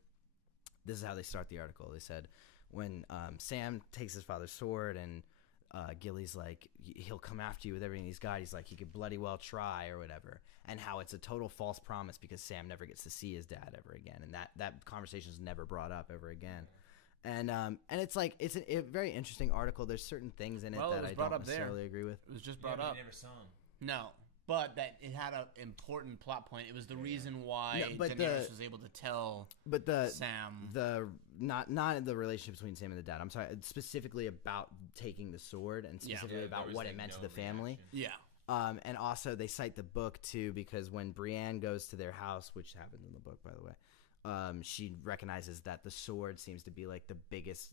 This is how they start the article. They said when Sam takes his father's sword and Gilly's like, he'll come after you with everything he's got. He's like, he could bloody well try or whatever. And how it's a total false promise because Sam never gets to see his dad ever again. And that conversation is never brought up ever again. And it's like, it's a very interesting article. There's certain things in it Well, it that was I brought don't up there. necessarily agree with. It was just Yeah, brought but up. you never saw him. No, but that it had an important plot point. It was the reason why No, but Daenerys was able to tell But Sam. not the relationship between Sam and the dad. I'm sorry, specifically about taking the sword and specifically Yeah, about there was, what like, it meant to no the family. reaction. Yeah. And also they cite the book too, because when Brienne goes to their house, which happens in the book, by the way, she recognizes that the sword seems to be like the biggest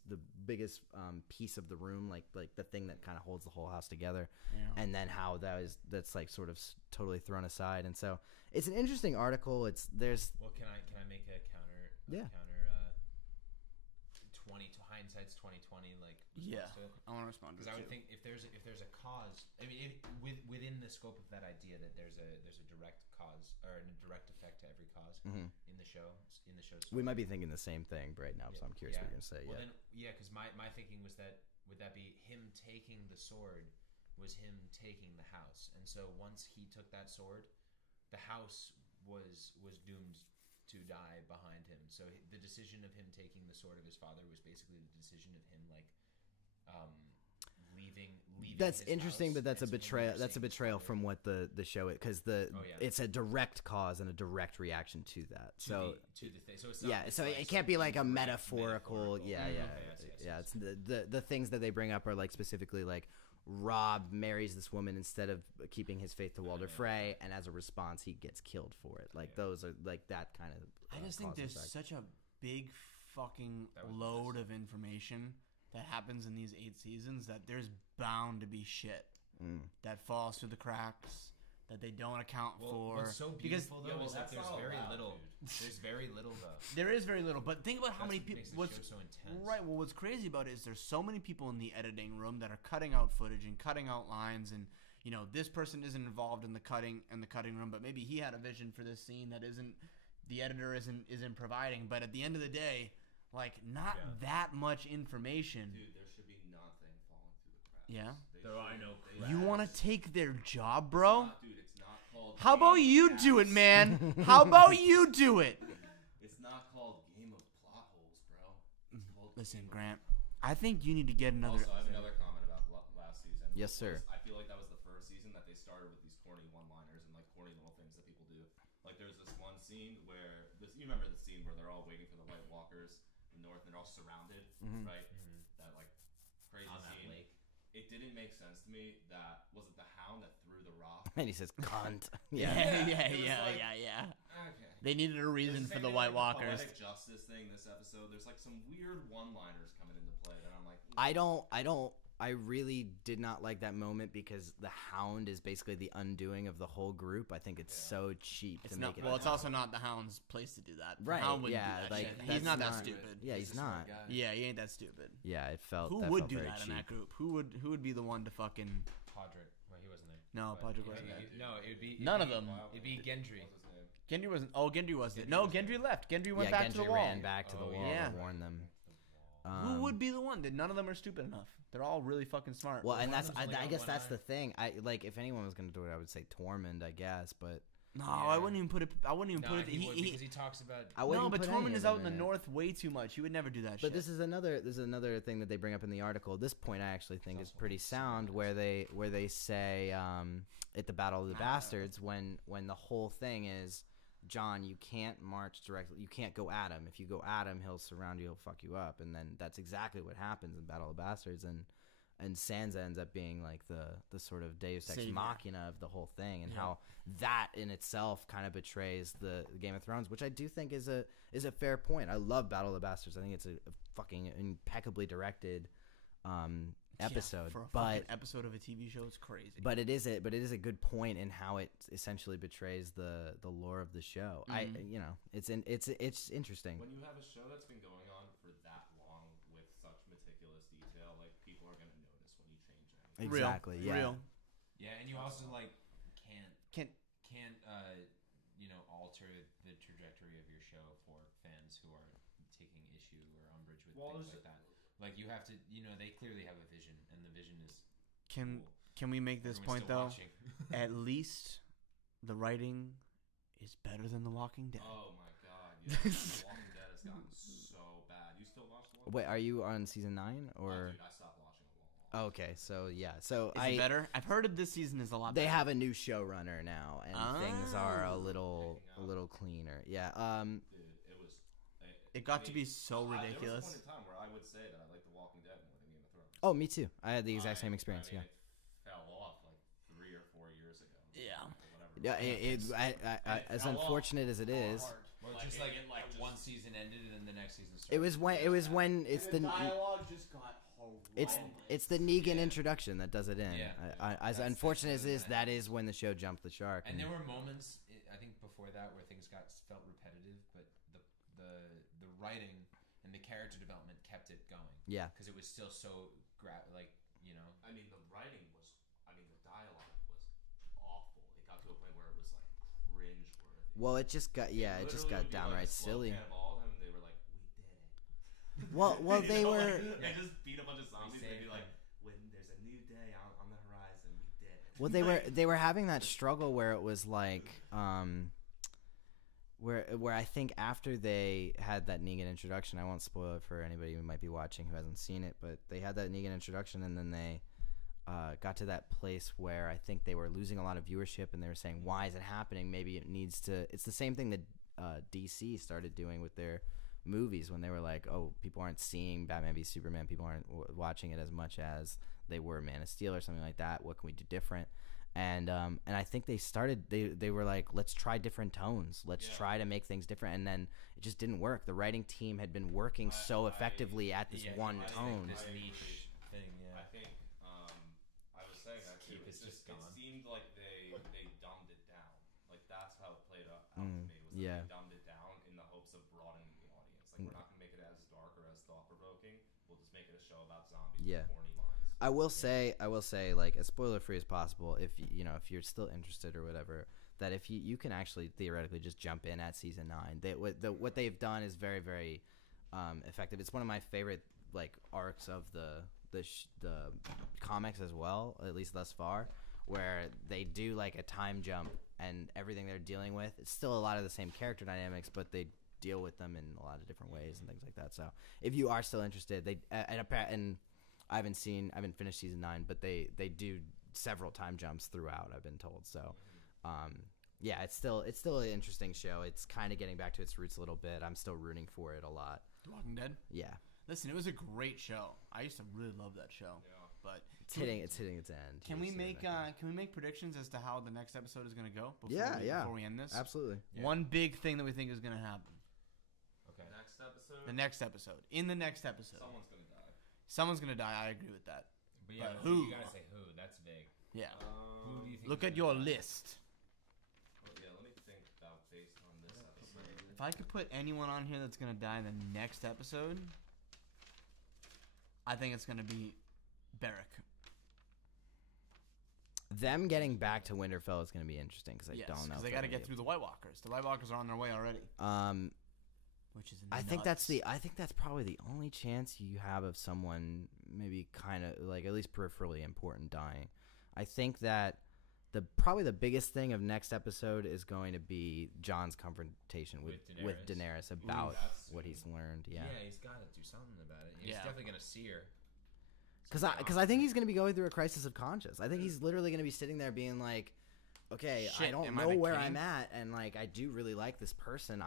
piece of the room, like the thing that kind of holds the whole house together. Yeah. And then how that's like sort of totally thrown aside. And so it's an interesting article. Well, can I make a counter? Yeah. Counter. 20 to hindsight's 2020. Like. Yeah. response to it? I want to respond to Because I it. would think if there's a cause, I mean, within the scope of that idea that there's a direct cause or a direct effect to every cause Mhm. in the show We might be thinking the same thing right now, so I'm curious what you're gonna say. Well, Yeah. then, because my thinking was that would that be him taking the sword was him taking the house, and so once he took that sword, the house was doomed to die behind him. So the decision of him taking the sword of his father was basically the decision of him like leaving That's his interesting, house, but that's a and so betrayal. you're That's a seeing betrayal this from story what the show it because it's a direct cause and a direct reaction to that. to So the thing. So it's not, yeah, it's so like it can't be like a direct metaphorical. Yeah, Okay, yeah, yes, yeah. yes. It's the things that they bring up are like specifically like Rob marries this woman instead of keeping his faith to Walder Frey, and as a response, he gets killed for it. Like those are like that kind of. I just think cause there's effect. such a big fucking That was load nice. of information that happens in these 8 seasons that there's bound to be shit that falls through the cracks that they don't account for. What's so because beautiful though is that that's there's not very allowed, little. dude. There's very little though. there is very little, but think about how That's many what people. makes the What's show so intense. right? Well, what's crazy about it is there's so many people in the editing room that are cutting out footage and cutting out lines, and this person isn't involved in the cutting room, but maybe he had a vision for this scene that the editor isn't providing. But at the end of the day, like not that much information. Dude, there should be nothing falling through the cracks. Yeah? They There are should- no they cracks. You should- want to take their job, bro? Dude, it's not called. How about Game of you Gaps. do it, man? How about you do it? It's not called Game of Plot Holes, bro. It's called Listen, Game of Grant, I think you need to get another. Also, I have another comment about last season. Yes, which sir. was, I feel like that was the first season that they started with these corny one-liners and like corny little things that people do. Like there's this one scene where you remember the scene where they're all waiting for the White Walkers in the north and they're all surrounded, right? That like crazy On that scene. lake. It didn't make sense to me that was it the Hound that threw the rock. And he says, "Cunt." Yeah, Yeah. yeah. Okay. They needed a reason It's for same the thing White with Walkers. The poetic justice thing this episode. There's like some weird one-liners coming into play that I'm like. I really did not like that moment because the Hound is basically the undoing of the whole group. I think it's so cheap It's to not. make it. Well, it's also not the Hound's place to do that. The Right, Hound wouldn't yeah, do that like, shit. that's He's not that not- stupid. Yeah, he's not. Yeah, he ain't that stupid. Yeah, it felt. Who that would felt do very that in cheap. that group? Who would be the one to fucking? Podrick. Well, he wasn't there. No, But Podrick it- wasn't it- there. No, it would be None it'd of be- them. It'd be Gendry. What's his name? Gendry wasn't. Oh, Gendry was there. No, Gendry left. Gendry went Yeah, back to the Gendry wall. ran back to the Oh, wall yeah. to warn them. Who would be the one? None of them are stupid enough. They're all really fucking smart. Well, and one of that's them's only I got guess one that's eye. the thing. I like if anyone was gonna do it, I would say Tormund, I guess, but no, I wouldn't even put it. I wouldn't even No, put it. he would because he talks about. I wouldn't No, but put any Tormund of is them out in the it. north way too much. He would never do that shit. But this is another thing that they bring up in the article. This point I actually think is pretty sound, where they say at the Battle of the Bastards when the whole thing is, John, you can't march directly. You can't go at him. If you go at him, he'll surround you. He'll fuck you up. And then that's exactly what happens in Battle of the Bastards. And Sansa ends up being like the sort of Deus Ex Savior. Machina of the whole thing, and Yeah. how that in itself kind of betrays the Game of Thrones, which I do think is a fair point. I love Battle of the Bastards. I think it's a fucking impeccably directed episode, for a but fucking episode of a TV show, it's crazy. but it is a good point in how it essentially betrays the lore of the show. It's interesting. When you have a show that's been going on for that long with such meticulous detail, like people are gonna notice when you change anything. Exactly. Yeah. Real. Yeah, and you also like can't alter the trajectory of your show for fans who are taking issue or umbrage with things like that. Like you have to, they clearly have a vision, and the vision is Can cool. can we make this Everyone's point still though? watching. At least the writing is better than The Walking Dead. Oh my god, yeah. The Walking Dead has gotten so bad. You still watch The Walking Wait, are you on season 9 Dead? or? Dude, I stopped watching a long Okay, so yeah, so Is it better? I've heard this season is a lot they better. have a new showrunner now, and things are a Oh. little Picking up. little cleaner. Yeah. Dude, it was. It got to be so There was ridiculous. a point in time where I would say that I like The Walking Dead more than Game of Thrones. Oh, me too. I had the exact same experience. I mean, Yeah. It fell off like 3 or 4 years ago. Yeah. Or whatever. Yeah. As fell off unfortunate as it is, Well, Like, just it- like it, like, just- one season ended and then the next season started. it was when it's the dialogue just got horrible. it's the Negan introduction that does it in. Yeah. As That's unfortunate as really it is, that is when the show jumped the shark. And there were moments, I think, before that where things felt repetitive, but the writing and the character development kept it going. Yeah. Because it was still so I mean, the writing was. I mean, the dialogue was awful. It got to a point where it was like cringe-worthy. Well, it just got it just got downright silly. Cannonball them, and they were like, "We did it." Well, they You know, were. like, they just beat a bunch of zombies. And they'd be saved like, "When there's a new day on the horizon, we did it." Well, they were having that struggle where it was like, where I think after they had that Negan introduction, I won't spoil it for anybody who might be watching who hasn't seen it, but they had that Negan introduction, and then they got to that place where I think they were losing a lot of viewership, and they were saying, "Why is it happening? Maybe it needs to." It's the same thing that DC started doing with their movies when they were like, "Oh, people aren't seeing Batman v Superman. People aren't watching it as much as they were Man of Steel or something like that. What can we do different?" And I think they started. They were like, "Let's try different tones. Let's try to make things different." And then it just didn't work. The writing team had been working so effectively at this one tone. This niche thing, yeah. I think I was saying that too. It's just It gone. seemed like they dumbed it down. Like that's how it played out to me. Was that yeah. they dumbed it down in the hopes of broadening the audience. Like we're not gonna make it as dark or as thought provoking. We'll just make it a show about zombies Yeah. with corny lines. I will say, like, as spoiler free as possible. If if you're still interested or whatever, that if you can actually theoretically just jump in at season 9. What they've done is very, very effective. It's one of my favorite like arcs of the comics as well, at least thus far, where they do like a time jump and everything they're dealing with. It's still a lot of the same character dynamics, but they deal with them in a lot of different ways and things like that. So if you are still interested, they and I haven't finished season 9, but they do several time jumps throughout, I've been told. So, yeah, it's still an interesting show. It's kind of getting back to its roots a little bit. I'm still rooting for it a lot. The Walking Dead. Yeah, Listen, it was a great show. I used to really love that show. Yeah. But it's hitting its end. Can we Soon, make I think. predictions as to how the next episode is going to go? Yeah. Before we end this, Absolutely. Yeah. One big thing that we think is going to happen. Okay. Next episode. The next episode. In the next episode, Someone's gonna die. someone's going to die. I agree with that. But yeah, But who? You gotta say who. That's vague. Yeah. Who do you think? Look is at gonna your die? list. Well, yeah, let me think about based on this episode. If I could put anyone on here that's going to die in the next episode, I think it's going to be Beric. Them getting back to Winterfell is going to be interesting because I Yes, don't know. because if they got to they'll get through the White Walkers. The White Walkers are on their way already, be- which is I think nuts. that's probably the only chance you have of someone maybe kind of like at least peripherally important dying. I think that probably the biggest thing of next episode is going to be Jon's confrontation with Daenerys about that's what he's learned. Yeah, He's got to do something about it. He's Yeah. definitely gonna see her. because I think he's going to be going through a crisis of conscience. I think he's literally going to be sitting there being like, okay, I Shit, don't am I know the where king? I'm at, and like I do really like this person.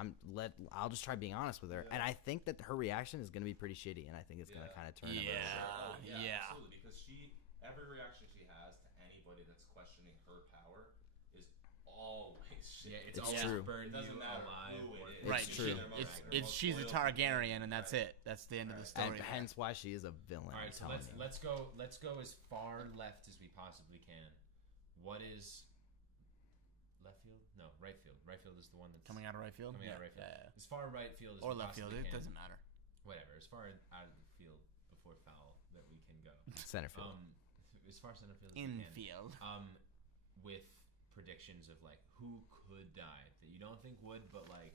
I'll just try being honest with her, and I think that her reaction is going to be pretty shitty, and I think it's going to kind of turn him over. Oh, Yeah. absolutely. Because every reaction she has to anybody that's questioning her power is always shit. Yeah, it's It's always true. burn It doesn't you matter alive. who it or- is. Right, It's true. true. She's a Targaryen, and that's it. That's the end of the story. And hence why she is a villain. All right, I'm so telling let's you. let's go as far left as we possibly can. What is left field? No, right field. Right field is the one that's Coming out of right field. Coming out of right field. Yeah. As far right field as Or we left field. possibly It can. doesn't matter. Whatever. As far out of the field before foul that we can go. Center field. As far center field as we can. Infield. With predictions of like who could die that you don't think would, but like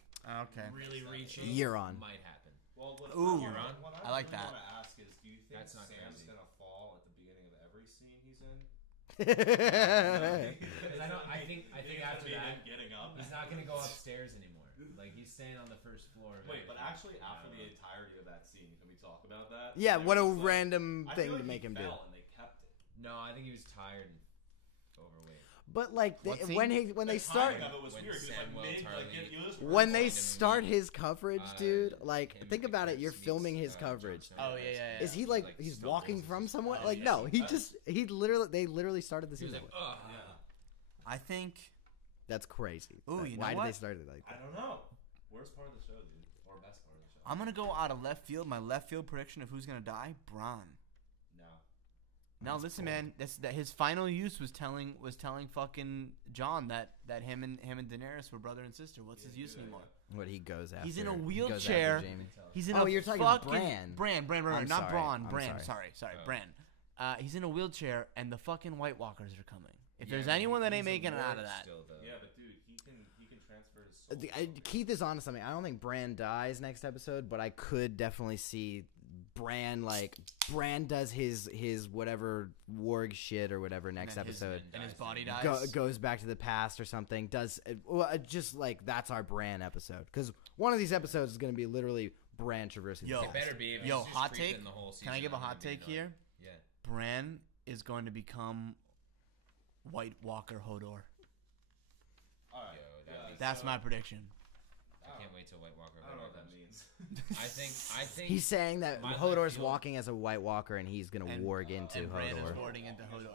Okay. really reaching Euron. might happen. Well, what Ooh, what I like really that. want to ask is, do you think That's not Sam's crazy. gonna fall at the beginning of every scene he's in? Because I think after him that getting up. he's not gonna go upstairs anymore. Like he's staying on the first floor. of Wait, but everything. actually, after the entirety of that scene, can we talk about that? Yeah, Like, what a it's like- random I thing feel to like make he him do. fell And they kept it. No, I think he was tired and overweight. But like What scene? when they The start timing of it was When weird. He was Samuel like mid, like Tarly- you just when they Find him start and his coverage, dude. Like him think and about it. Chris You're meets, filming his Jon coverage. Snow. Oh, yeah. Is he like he's stumbles walking as from he's- somewhere? Oh, Like yeah. no, they literally started the He was scene. like, that way. ugh. Yeah. I think. That's crazy. Ooh, Like, you know why did what? they start it like I that? don't know. Worst part of the show, dude, or best part of the show? I'm gonna go out of left field. My left field prediction of who's gonna die: Bronn. No. Now That's listen, bold. man. That his final use was telling fucking John that him and Daenerys were brother and sister. What's his use anymore? What he goes after? He's in a he goes wheelchair. after Jaime. He's in Oh, a you're talking fucking Bran. Bran, I'm not sorry. Braun. I'm Bran. sorry. Sorry, Oh. Bran. He's in a wheelchair, and the fucking White Walkers are coming. If Yeah, there's but anyone that ain't he's a making it out of lord that, still, though. Yeah, but dude, he can transfer his soul. Keith is on to something. I don't think Bran dies next episode, but I could definitely see Bran does his whatever warg shit or whatever next and his- episode. and his body dies. Goes back to the past or something. Just like that's our Bran episode because one of these episodes is going to be literally Bran traversing. Yo. the It past. better be. If Yo, he's just hot creeping take? The whole Can I season, give a I'm hot gonna be take here? Yeah. Bran is going to become White Walker Hodor. All right. Yo, that'd be- That's my prediction. I can't wait till White Walker. I don't know what that means. I think He's saying that my Hodor's left field- walking as a White Walker, and he's gonna And- warg into and Bran is Hodor. warding into Hodor.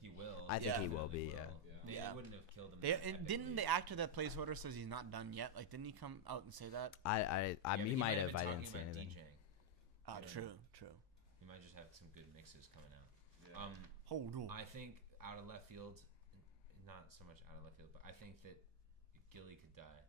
he will. I think Yeah. he will be. Definitely Yeah. will. They Yeah. wouldn't have killed him. They, that and didn't epically. the actor that plays Hodor says he's not done yet? Like, didn't he come out and say that? I Yeah, but he might have. been I talking didn't say about anything. DJing. Ah, Yeah. true. He might just have some good mixes coming out. Yeah. Hodor. I think out of left field, not so much out of left field, but I think that Gilly could die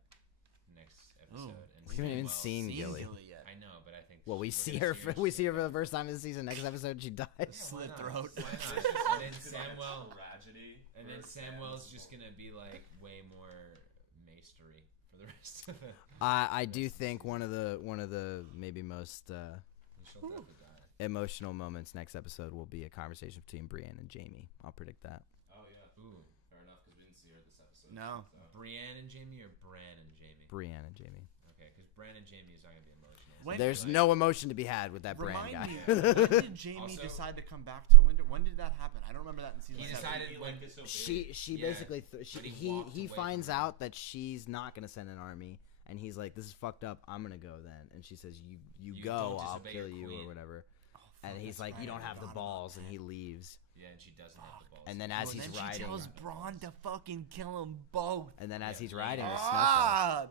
next episode. And We haven't even Samuel- seen Gilly. yet. I know, but I think. Well, we we're see gonna her. her We see her for soon. the first time this season. Next episode, she dies. Yeah, why Slit not? throat. Why not? And then Samuel. Tragedy. And then Samuel's just gonna be like way more maestery for the rest of it. I do think one of the maybe most She'll definitely die. emotional moments next episode will be a conversation between Brienne and Jamie. I'll predict that. Oh yeah. Ooh, Fair enough, because we didn't see her this episode. No. So. Brienne and Jamie or Bran and Jamie? Brienne and Jamie. Okay, because Bran and Jamie is not gonna be emotional. When- There's Like- no emotion to be had with that Bran Remind guy. me, when did Jamie Also- decide to come back to Winter? When did that happen? I don't remember that in season He 7. decided He, when like, gets so big. she Yeah, basically but he he walked away finds from her. out that she's not gonna send an army, and he's like, "This is fucked up. I'm gonna go then." And she says, "You You go. don't I'll disobey kill your you queen." or whatever." Oh, fuck, And he's that's like, right, "You don't I have the forgot about balls," that. and he leaves. Yeah, and she doesn't have the balls. And then as Oh, he's then riding, she tells Braun to fucking kill them both. and then as Yeah, he's yeah. riding, with Snowfall, Ah,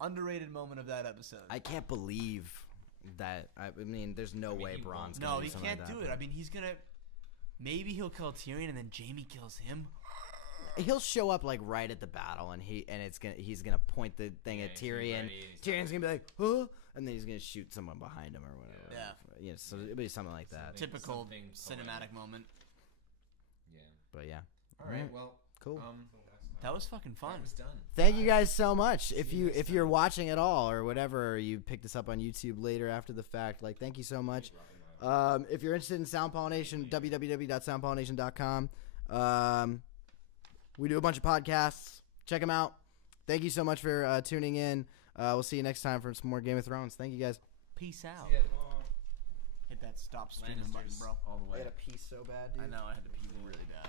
underrated moment of that episode. I can't believe that. I mean, there's no I mean, way he Braun's won't. gonna No, do he something can't like do that, it. but- I mean, he's gonna. Maybe he'll kill Tyrion and then Jamie kills him. He'll show up like right at the battle, and he's gonna point the thing Yeah, at he's gonna be Tyrion. ready, and he's Tyrion's gonna be like, "Huh," and then he's gonna shoot someone behind him or whatever. Yeah. Yeah. So it'll be something like that. Something- Typical something cinematic poetic. moment. Yeah. But yeah. All right. Well. Cool. That was fucking fun. That was done. Thank you guys so much. If you're watching at all or whatever, or you picked this up on YouTube later after the fact, like, thank you so much. If you're interested in Sound Pollination, www.soundpollination.com. We do a bunch of podcasts. Check them out. Thank you so much for tuning in. We'll see you next time for some more Game of Thrones. Thank you guys. Peace out. Yeah. Hit that stop streaming button, Lannisters bro. all the way. pee so bad, I know, I had to pee really bad.